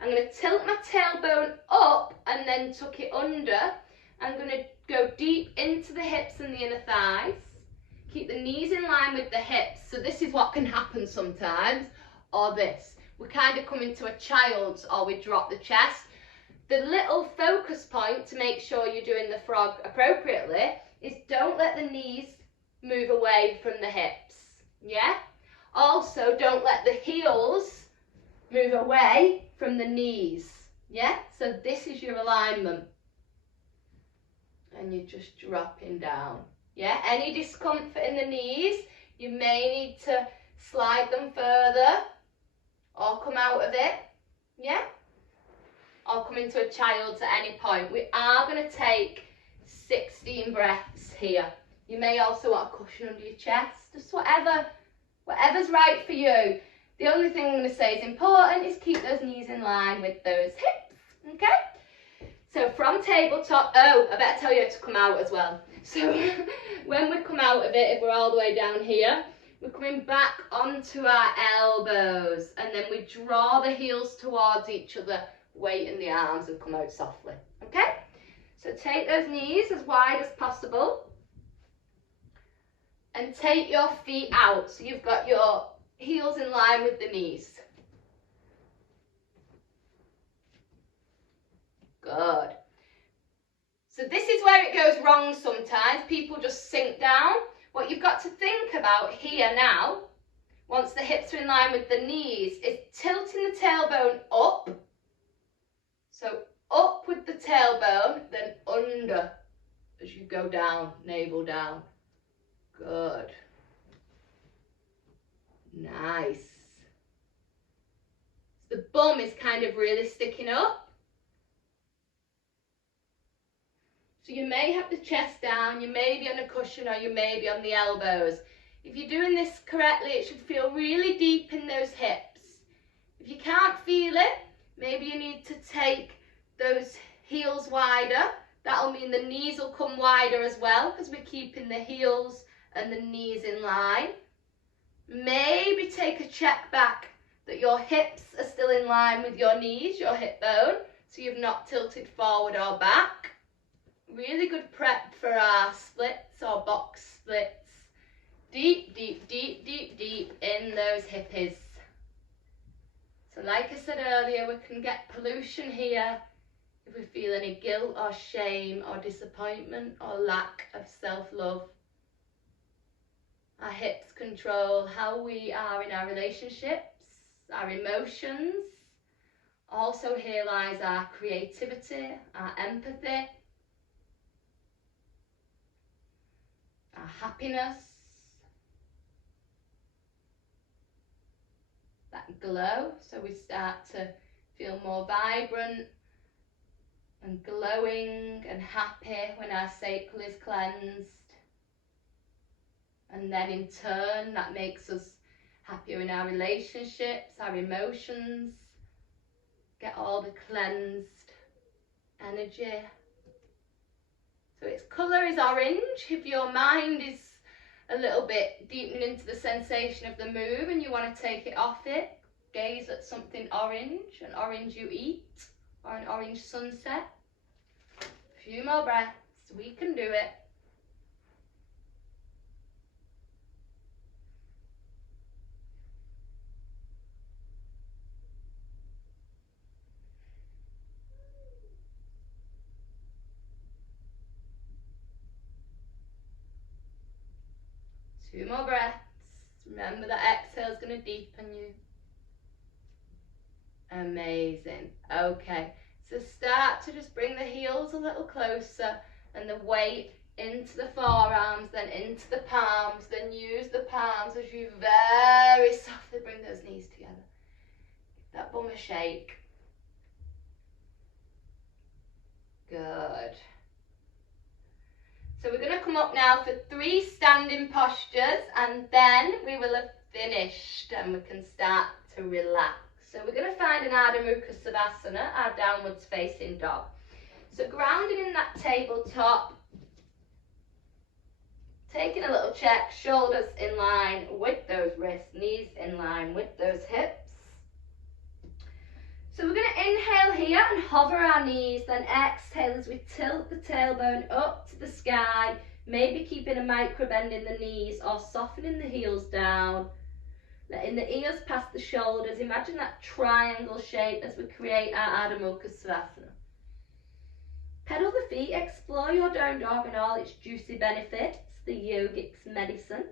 I'm going to tilt my tailbone up and then tuck it under. I'm going to go deep into the hips and the inner thighs. Keep the knees in line with the hips. So this is what can happen sometimes, or this. We kind of come into a child's or we drop the chest. The little focus point to make sure you're doing the frog appropriately is don't let the knees move away from the hips. Yeah? Also, don't let the heels move away from the knees. Yeah? So this is your alignment. And you're just dropping down. Yeah, any discomfort in the knees, you may need to slide them further or come out of it. Yeah. or come into a child's at any point. We are going to take 16 breaths here. You may also want a cushion under your chest, just whatever's right for you. The only thing I'm going to say is important is keep those knees in line with those hips, okay? So from tabletop, oh, I better tell you to come out as well. So when we come out of it, if we're all the way down here, we're coming back onto our elbows, and then we draw the heels towards each other, weighten the arms and come out softly, okay? So take those knees as wide as possible and take your feet out. So you've got your heels in line with the knees. Good. So this is where it goes wrong sometimes. People just sink down. What you've got to think about here now, once the hips are in line with the knees, is tilting the tailbone up. So up with the tailbone, then under as you go down, navel down. Good. Nice. The bum is kind of really sticking up. So you may have the chest down, you may be on a cushion, or you may be on the elbows. If you're doing this correctly, it should feel really deep in those hips. If you can't feel it, maybe you need to take those heels wider. That'll mean the knees will come wider as well, because we're keeping the heels and the knees in line. Maybe take a check back that your hips are still in line with your knees, your hip bone, so you've not tilted forward or back. Really good prep for our splits or box splits. Deep, deep, deep, deep, deep in those hippies. So like I said earlier, we can get pollution here if we feel any guilt or shame or disappointment or lack of self-love. Our hips control how we are in our relationships, our emotions. Also here lies our creativity, our empathy, our happiness, that glow, so we start to feel more vibrant and glowing and happy when our sacral is cleansed. And then in turn, that makes us happier in our relationships, our emotions, get all the cleansed energy. So its colour is orange. If your mind is a little bit deepening into the sensation of the move and you want to take it off it, gaze at something orange, an orange you eat, or an orange sunset. A few more breaths, we can do it. Two more breaths. Remember that exhale is going to deepen you. Amazing. Okay, so start to just bring the heels a little closer and the weight into the forearms, then into the palms, then use the palms as you very softly bring those knees together. Give that bum a shake. Good. So we're going to come up now for 3 standing postures, and then we will have finished and we can start to relax. So we're going to find an Ardha Mukha Savasana, our downwards facing dog. So grounded in that tabletop, taking a little check, shoulders in line with those wrists, knees in line with those hips. So we're going to inhale here and hover our knees, then exhale as we tilt the tailbone up to the sky, maybe keeping a micro bend in the knees or softening the heels down. Letting the ears past the shoulders, imagine that triangle shape as we create our Ardha Mukha Savasana. Pedal the feet, explore your down dog and all its juicy benefits, the yogic's medicine.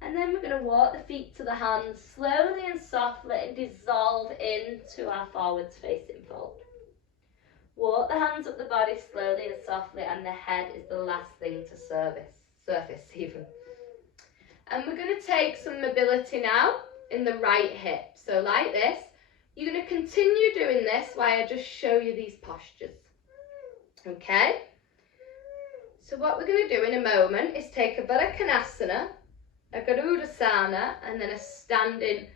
And then we're going to walk the feet to the hands slowly and softly and dissolve into our forwards facing fold. Walk the hands up the body slowly and softly, and the head is the last thing to surface even. And we're going to take some mobility now in the right hip. So like this, You're going to continue doing this while I just show you these postures. Okay? So what we're going to do in a moment is take a Konasana, a Garudasana, and then a standing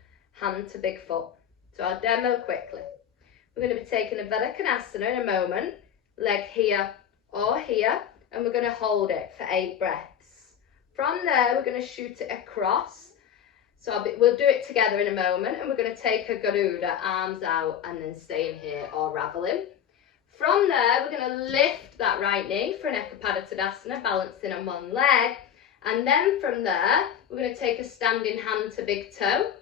hand to big foot. So I'll demo quickly. We're going to be taking a Konasana in a moment, leg here or here, and we're going to hold it for 8 breaths. From there, we're going to shoot it across. So we'll do it together in a moment, and we're going to take a Garuda, arms out, and then staying here or raveling. From there, we're going to lift that right knee for an Ekapada Tadasana, balancing on one leg. And then from there, we're going to take a standing hand to big toe.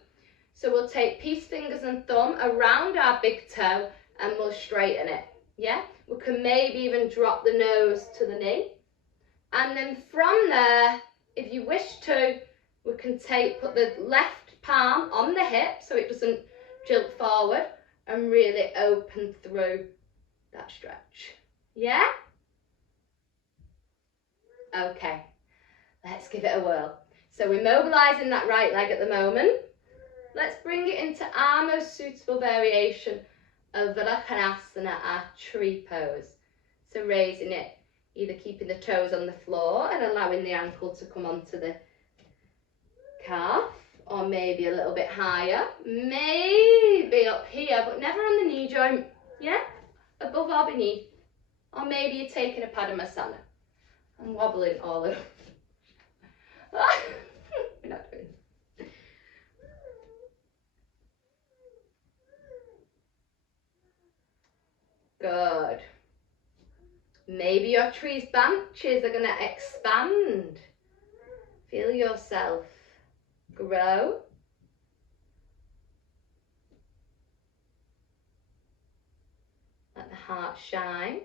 So we'll take peace fingers and thumb around our big toe and we'll straighten it. Yeah? We can maybe even drop the nose to the knee. And then from there, if you wish to, we can put the left palm on the hip so it doesn't jilt forward and really open through that stretch. Yeah? Okay, let's give it a whirl. So we're mobilising that right leg at the moment. Let's bring it into our most suitable variation of Konasana, our tree pose. So raising it, either keeping the toes on the floor and allowing the ankle to come onto the calf, or maybe a little bit higher, maybe up here, but never on the knee joint. Yeah? Above or beneath, or maybe you're taking a Padmasana and wobbling all of we're not doing. Good. Maybe your tree's branches are going to expand. Feel yourself grow. Let the heart shine.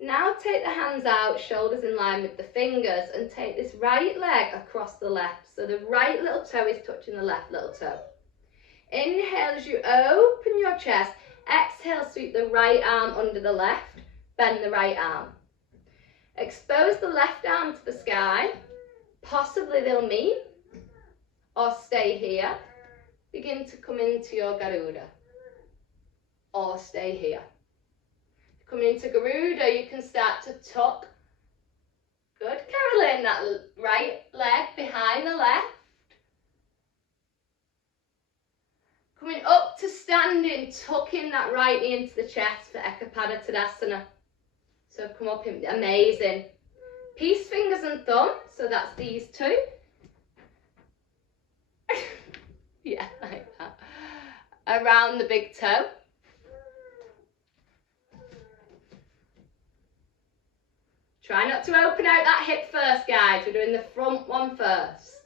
Now take the hands out, shoulders in line with the fingers, and take this right leg across the left. So the right little toe is touching the left little toe. Inhale as you open your chest. Exhale, sweep the right arm under the left. Bend the right arm. Expose the left arm to the sky. Possibly they'll meet or stay here. Begin to come into your Garuda. Or stay here. Coming into Garuda, you can start to tuck. Good, Carolyn, that right leg behind the left. Coming up to standing, tucking that right knee into the chest for Ekapada Tadasana. So come up, amazing. Peace fingers and thumb, so that's these two. Yeah, like that. Around the big toe. Try not to open out that hip first, guys. We're doing the front one first.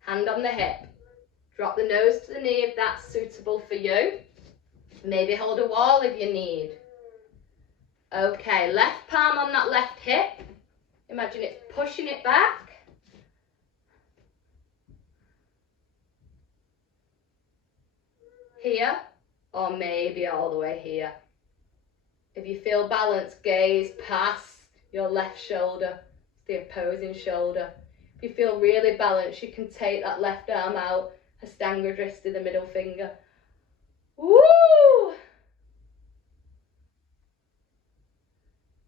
Hand on the hip. Drop the nose to the knee if that's suitable for you. Maybe hold a wall if you need. Okay, left palm on that left hip. Imagine it's pushing it back. Here, or maybe all the way here. If you feel balanced, gaze past your left shoulder, the opposing shoulder. If you feel really balanced, you can take that left arm out, Hastanga Drishti, the middle finger. Woo!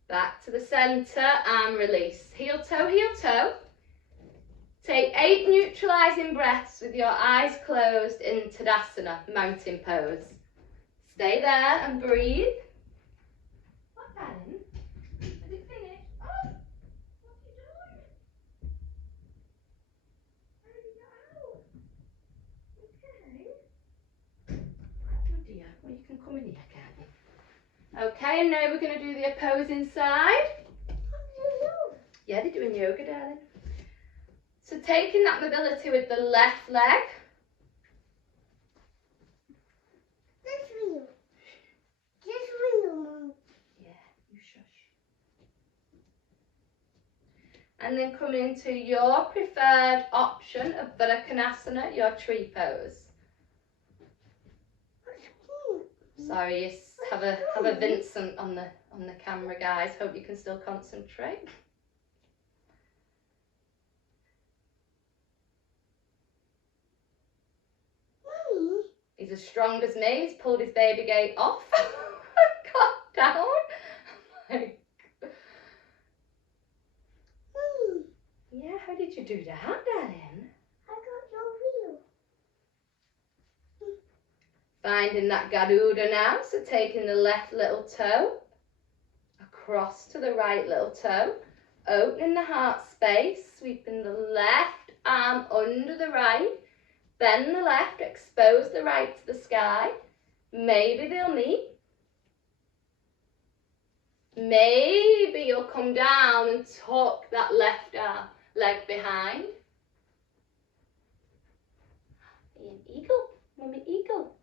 Back to the centre and release. Heel toe, heel toe. Take 8 neutralising breaths with your eyes closed in Tadasana, mountain pose. Stay there and breathe. What, darling? Has it finished? Oh, what are you doing? How did you get out? Okay. Oh dear, well you can come in here, can't you? Okay, and now we're going to do the opposing side. Yeah, they're doing yoga, darling. So taking that mobility with the left leg. That's real. That's real, Mom. Yeah, you shush. And then come into your preferred option of Konasana, your tree pose. Sorry, you have a Vincent on the camera, guys. Hope you can still concentrate. Mommy. He's as strong as me. He's pulled his baby gate off. Got down. Like, Mommy, yeah, how did you do that, darling? I got your wheel. Finding that Garuda now, so taking the left little toe across to the right little toe, opening the heart space, sweeping the left arm under the right, bend the left, expose the right to the sky. Maybe they'll meet. Maybe you'll come down and tuck that left leg behind. Are you an eagle? Mummy eagle.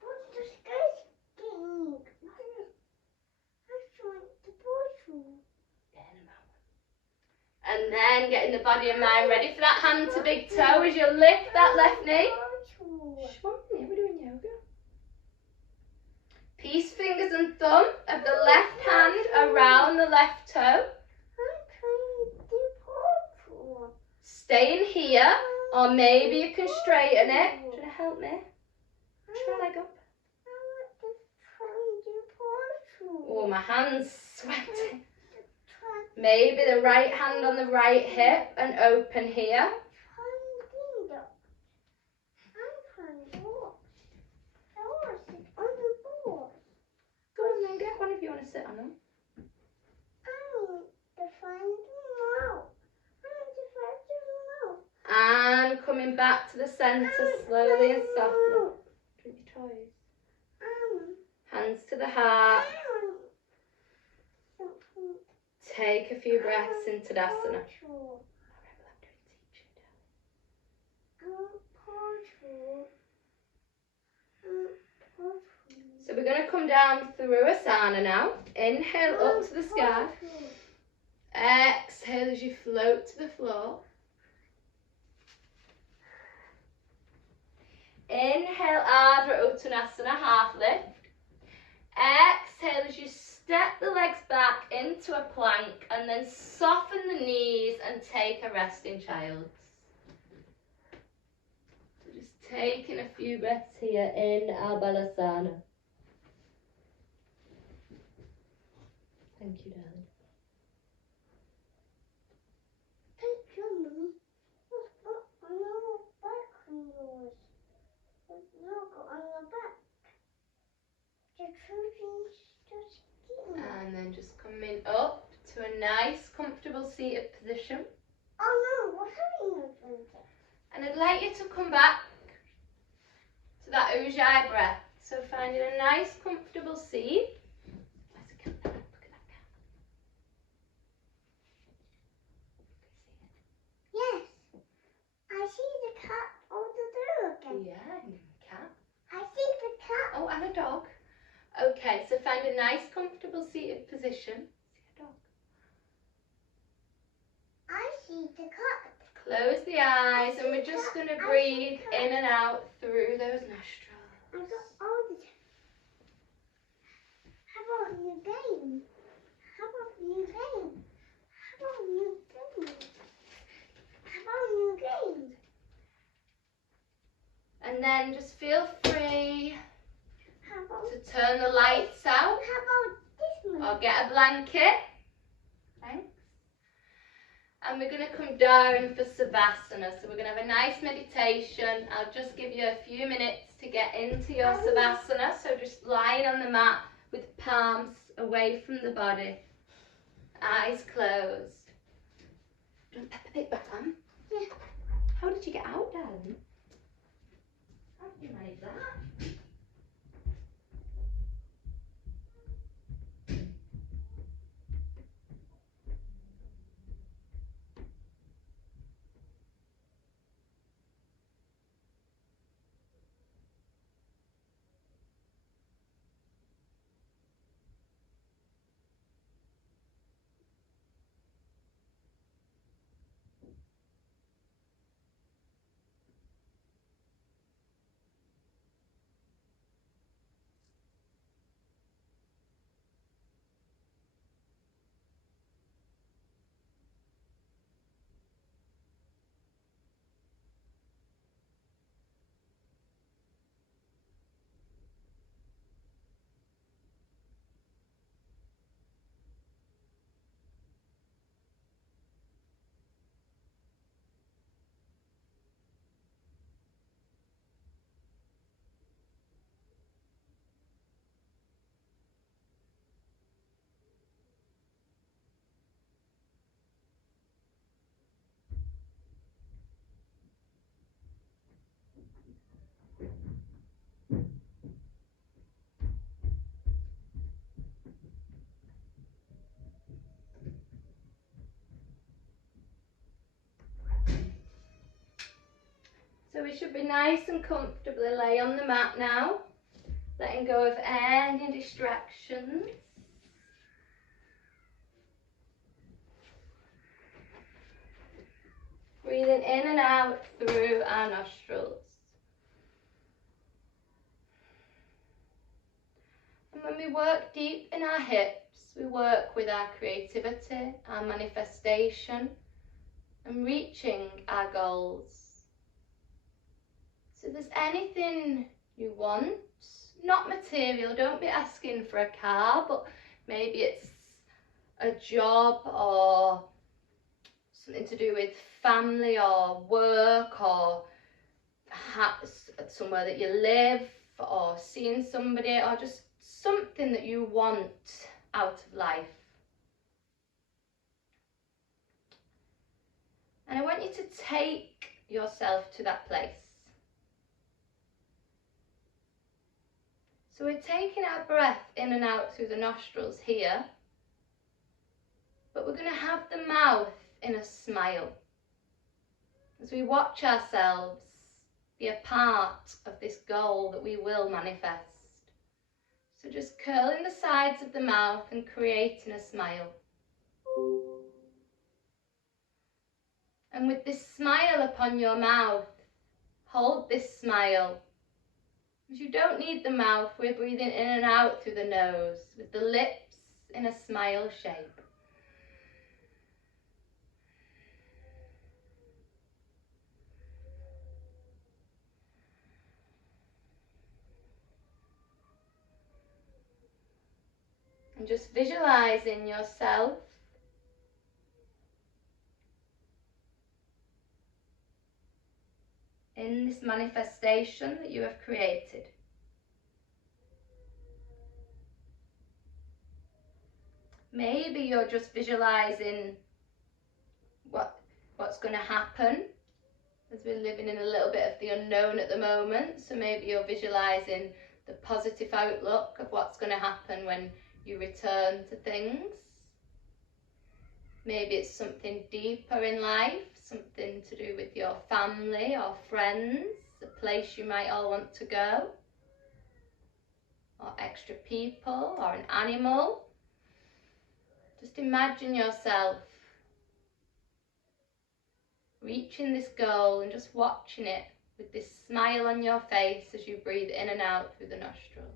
What's the skating? I want the bottle. And then getting the body and mind ready for that hand to big toe as you lift that left knee. Just 1 minute, we're doing yoga. Peace fingers and thumb of the left hand around the left toe. I'm trying the bottle. Staying here, or maybe you can straighten it. Do you want to help me? Push my leg up. I want to try the bottle. Oh, my hand's sweating. Maybe the right hand on the right hip and open here. Go on then, get one if you want to sit on them. And coming back to the centre slowly and softly. Drink your toys. Hands to the heart. Take a few breaths into Dasana. So we're going to come down through Asana now. Inhale up to the sky. Exhale as you float to the floor. Inhale, Ardha Uttanasana, half lift. Exhale as you step the legs back into a plank and then soften the knees and take a resting child's. So just taking a few breaths here in our Balasana. Thank you, darling. And then just coming up to a nice, comfortable seated position. Oh no, what's happening? And I'd like you to come back to that Ujjayi breath. So finding a nice, comfortable seat. Where's the cat? Look at that cat. Yes, I see the cat over there again. Yeah, cat. I see the cat. Oh, and a dog. Okay, so find a nice, comfortable seated position. See a dog. I see the cat. Close the eyes, and we're just going to breathe in and out through those nostrils. I got all the time. How about you game? How about you game? How about you game? How about you game? And then just feel free How about to turn the lights out how about this one? or get a blanket. Thanks. And we're going to come down for Savasana. So we're going to have a nice meditation. I'll just give you a few minutes to get into your Savasana. So just lying on the mat with palms away from the body. Eyes closed. Do you want Peppa Pig back on? Yeah. How did you get out, darling? How did you manage that? So we should be nice and comfortably lay on the mat now, letting go of any distractions. Breathing in and out through our nostrils. And when we work deep in our hips, we work with our creativity, our manifestation, and reaching our goals. So if there's anything you want, not material, don't be asking for a car, but maybe it's a job or something to do with family or work or somewhere that you live or seeing somebody or just something that you want out of life. And I want you to take yourself to that place. So we're taking our breath in and out through the nostrils here, but we're going to have the mouth in a smile as we watch ourselves be a part of this goal that we will manifest. So just curling the sides of the mouth and creating a smile. And with this smile upon your mouth, hold this smile. As you don't need the mouth, we're breathing in and out through the nose with the lips in a smile shape. And just visualizing yourself in this manifestation that you have created. Maybe you're just visualizing what's going to happen, as we're living in a little bit of the unknown at the moment. So maybe you're visualizing the positive outlook of what's going to happen when you return to things. Maybe it's something deeper in life, something to do with your family or friends, a place you might all want to go, or extra people, or an animal. Just imagine yourself reaching this goal and just watching it with this smile on your face as you breathe in and out through the nostrils.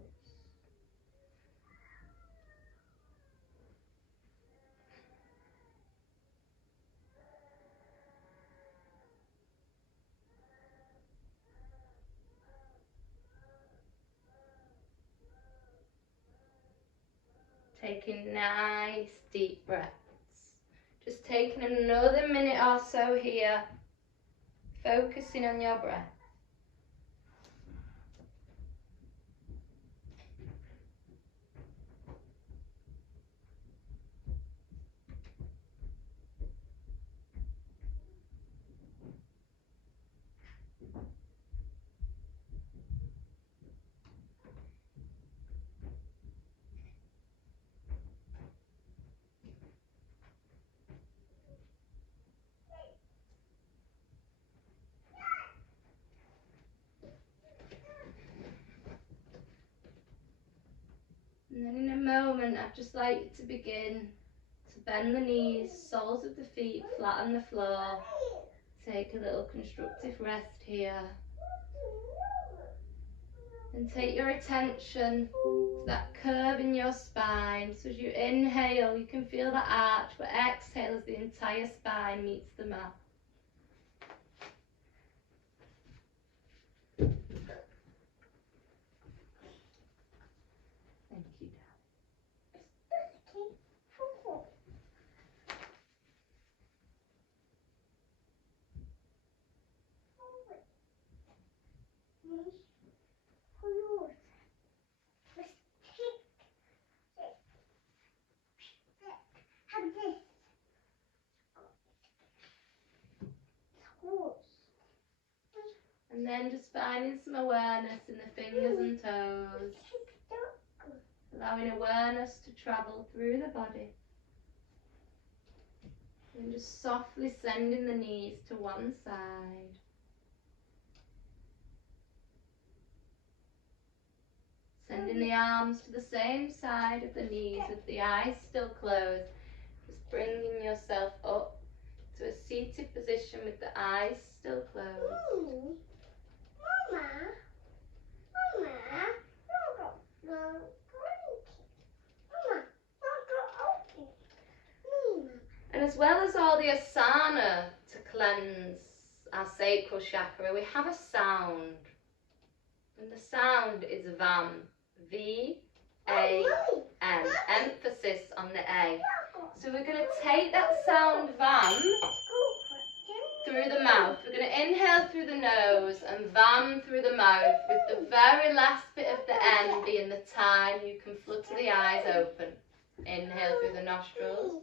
Taking nice deep breaths. Just taking another minute or so here, focusing on your breath. And then in a moment, I'd just like you to begin to bend the knees, soles of the feet flat on the floor. Take a little constructive rest here. And take your attention to that curve in your spine. So as you inhale, you can feel the arch, but exhale as the entire spine meets the mat. Thank you, darling. And then just finding some awareness in the fingers and toes. Allowing awareness to travel through the body. And just softly sending the knees to one side. Sending the arms to the same side of the knees with the eyes still closed. Just bringing yourself up to a seated position with the eyes still closed. Mama. And as well as all the asana to cleanse our sacral chakra, we have a sound. And the sound is VAM. V-A-M. Emphasis on the A. So we're going to take that sound VAM through the mouth. We're going to inhale through the nose and VAM through the mouth, with the very last bit of the N being the time you can flutter the eyes open. Inhale through the nostrils.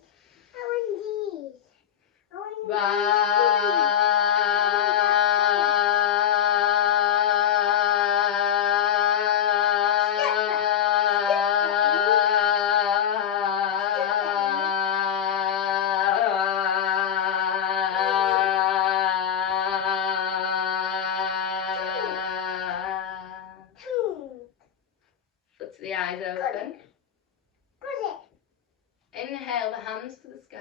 Flutter the eyes open. Inhale the hands to the sky.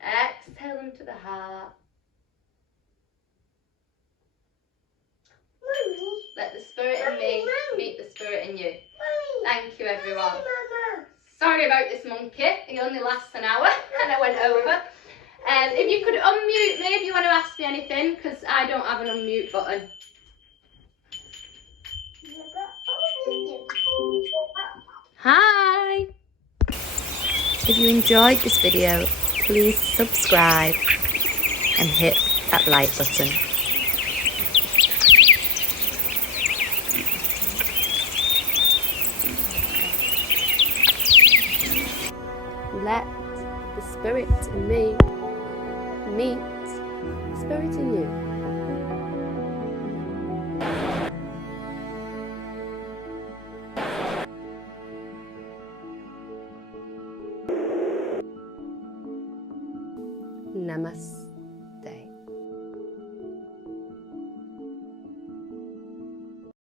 Exhale them to the heart. Let the spirit in me meet the spirit in you. Thank you, everyone. Sorry about this monkey. He only lasts an hour and I went over. If you could unmute me if you want to ask me anything, because I don't have an unmute button. Hi! If you enjoyed this video, please subscribe and hit that like button. Let the spirit in me meet the spirit in you. Namaste.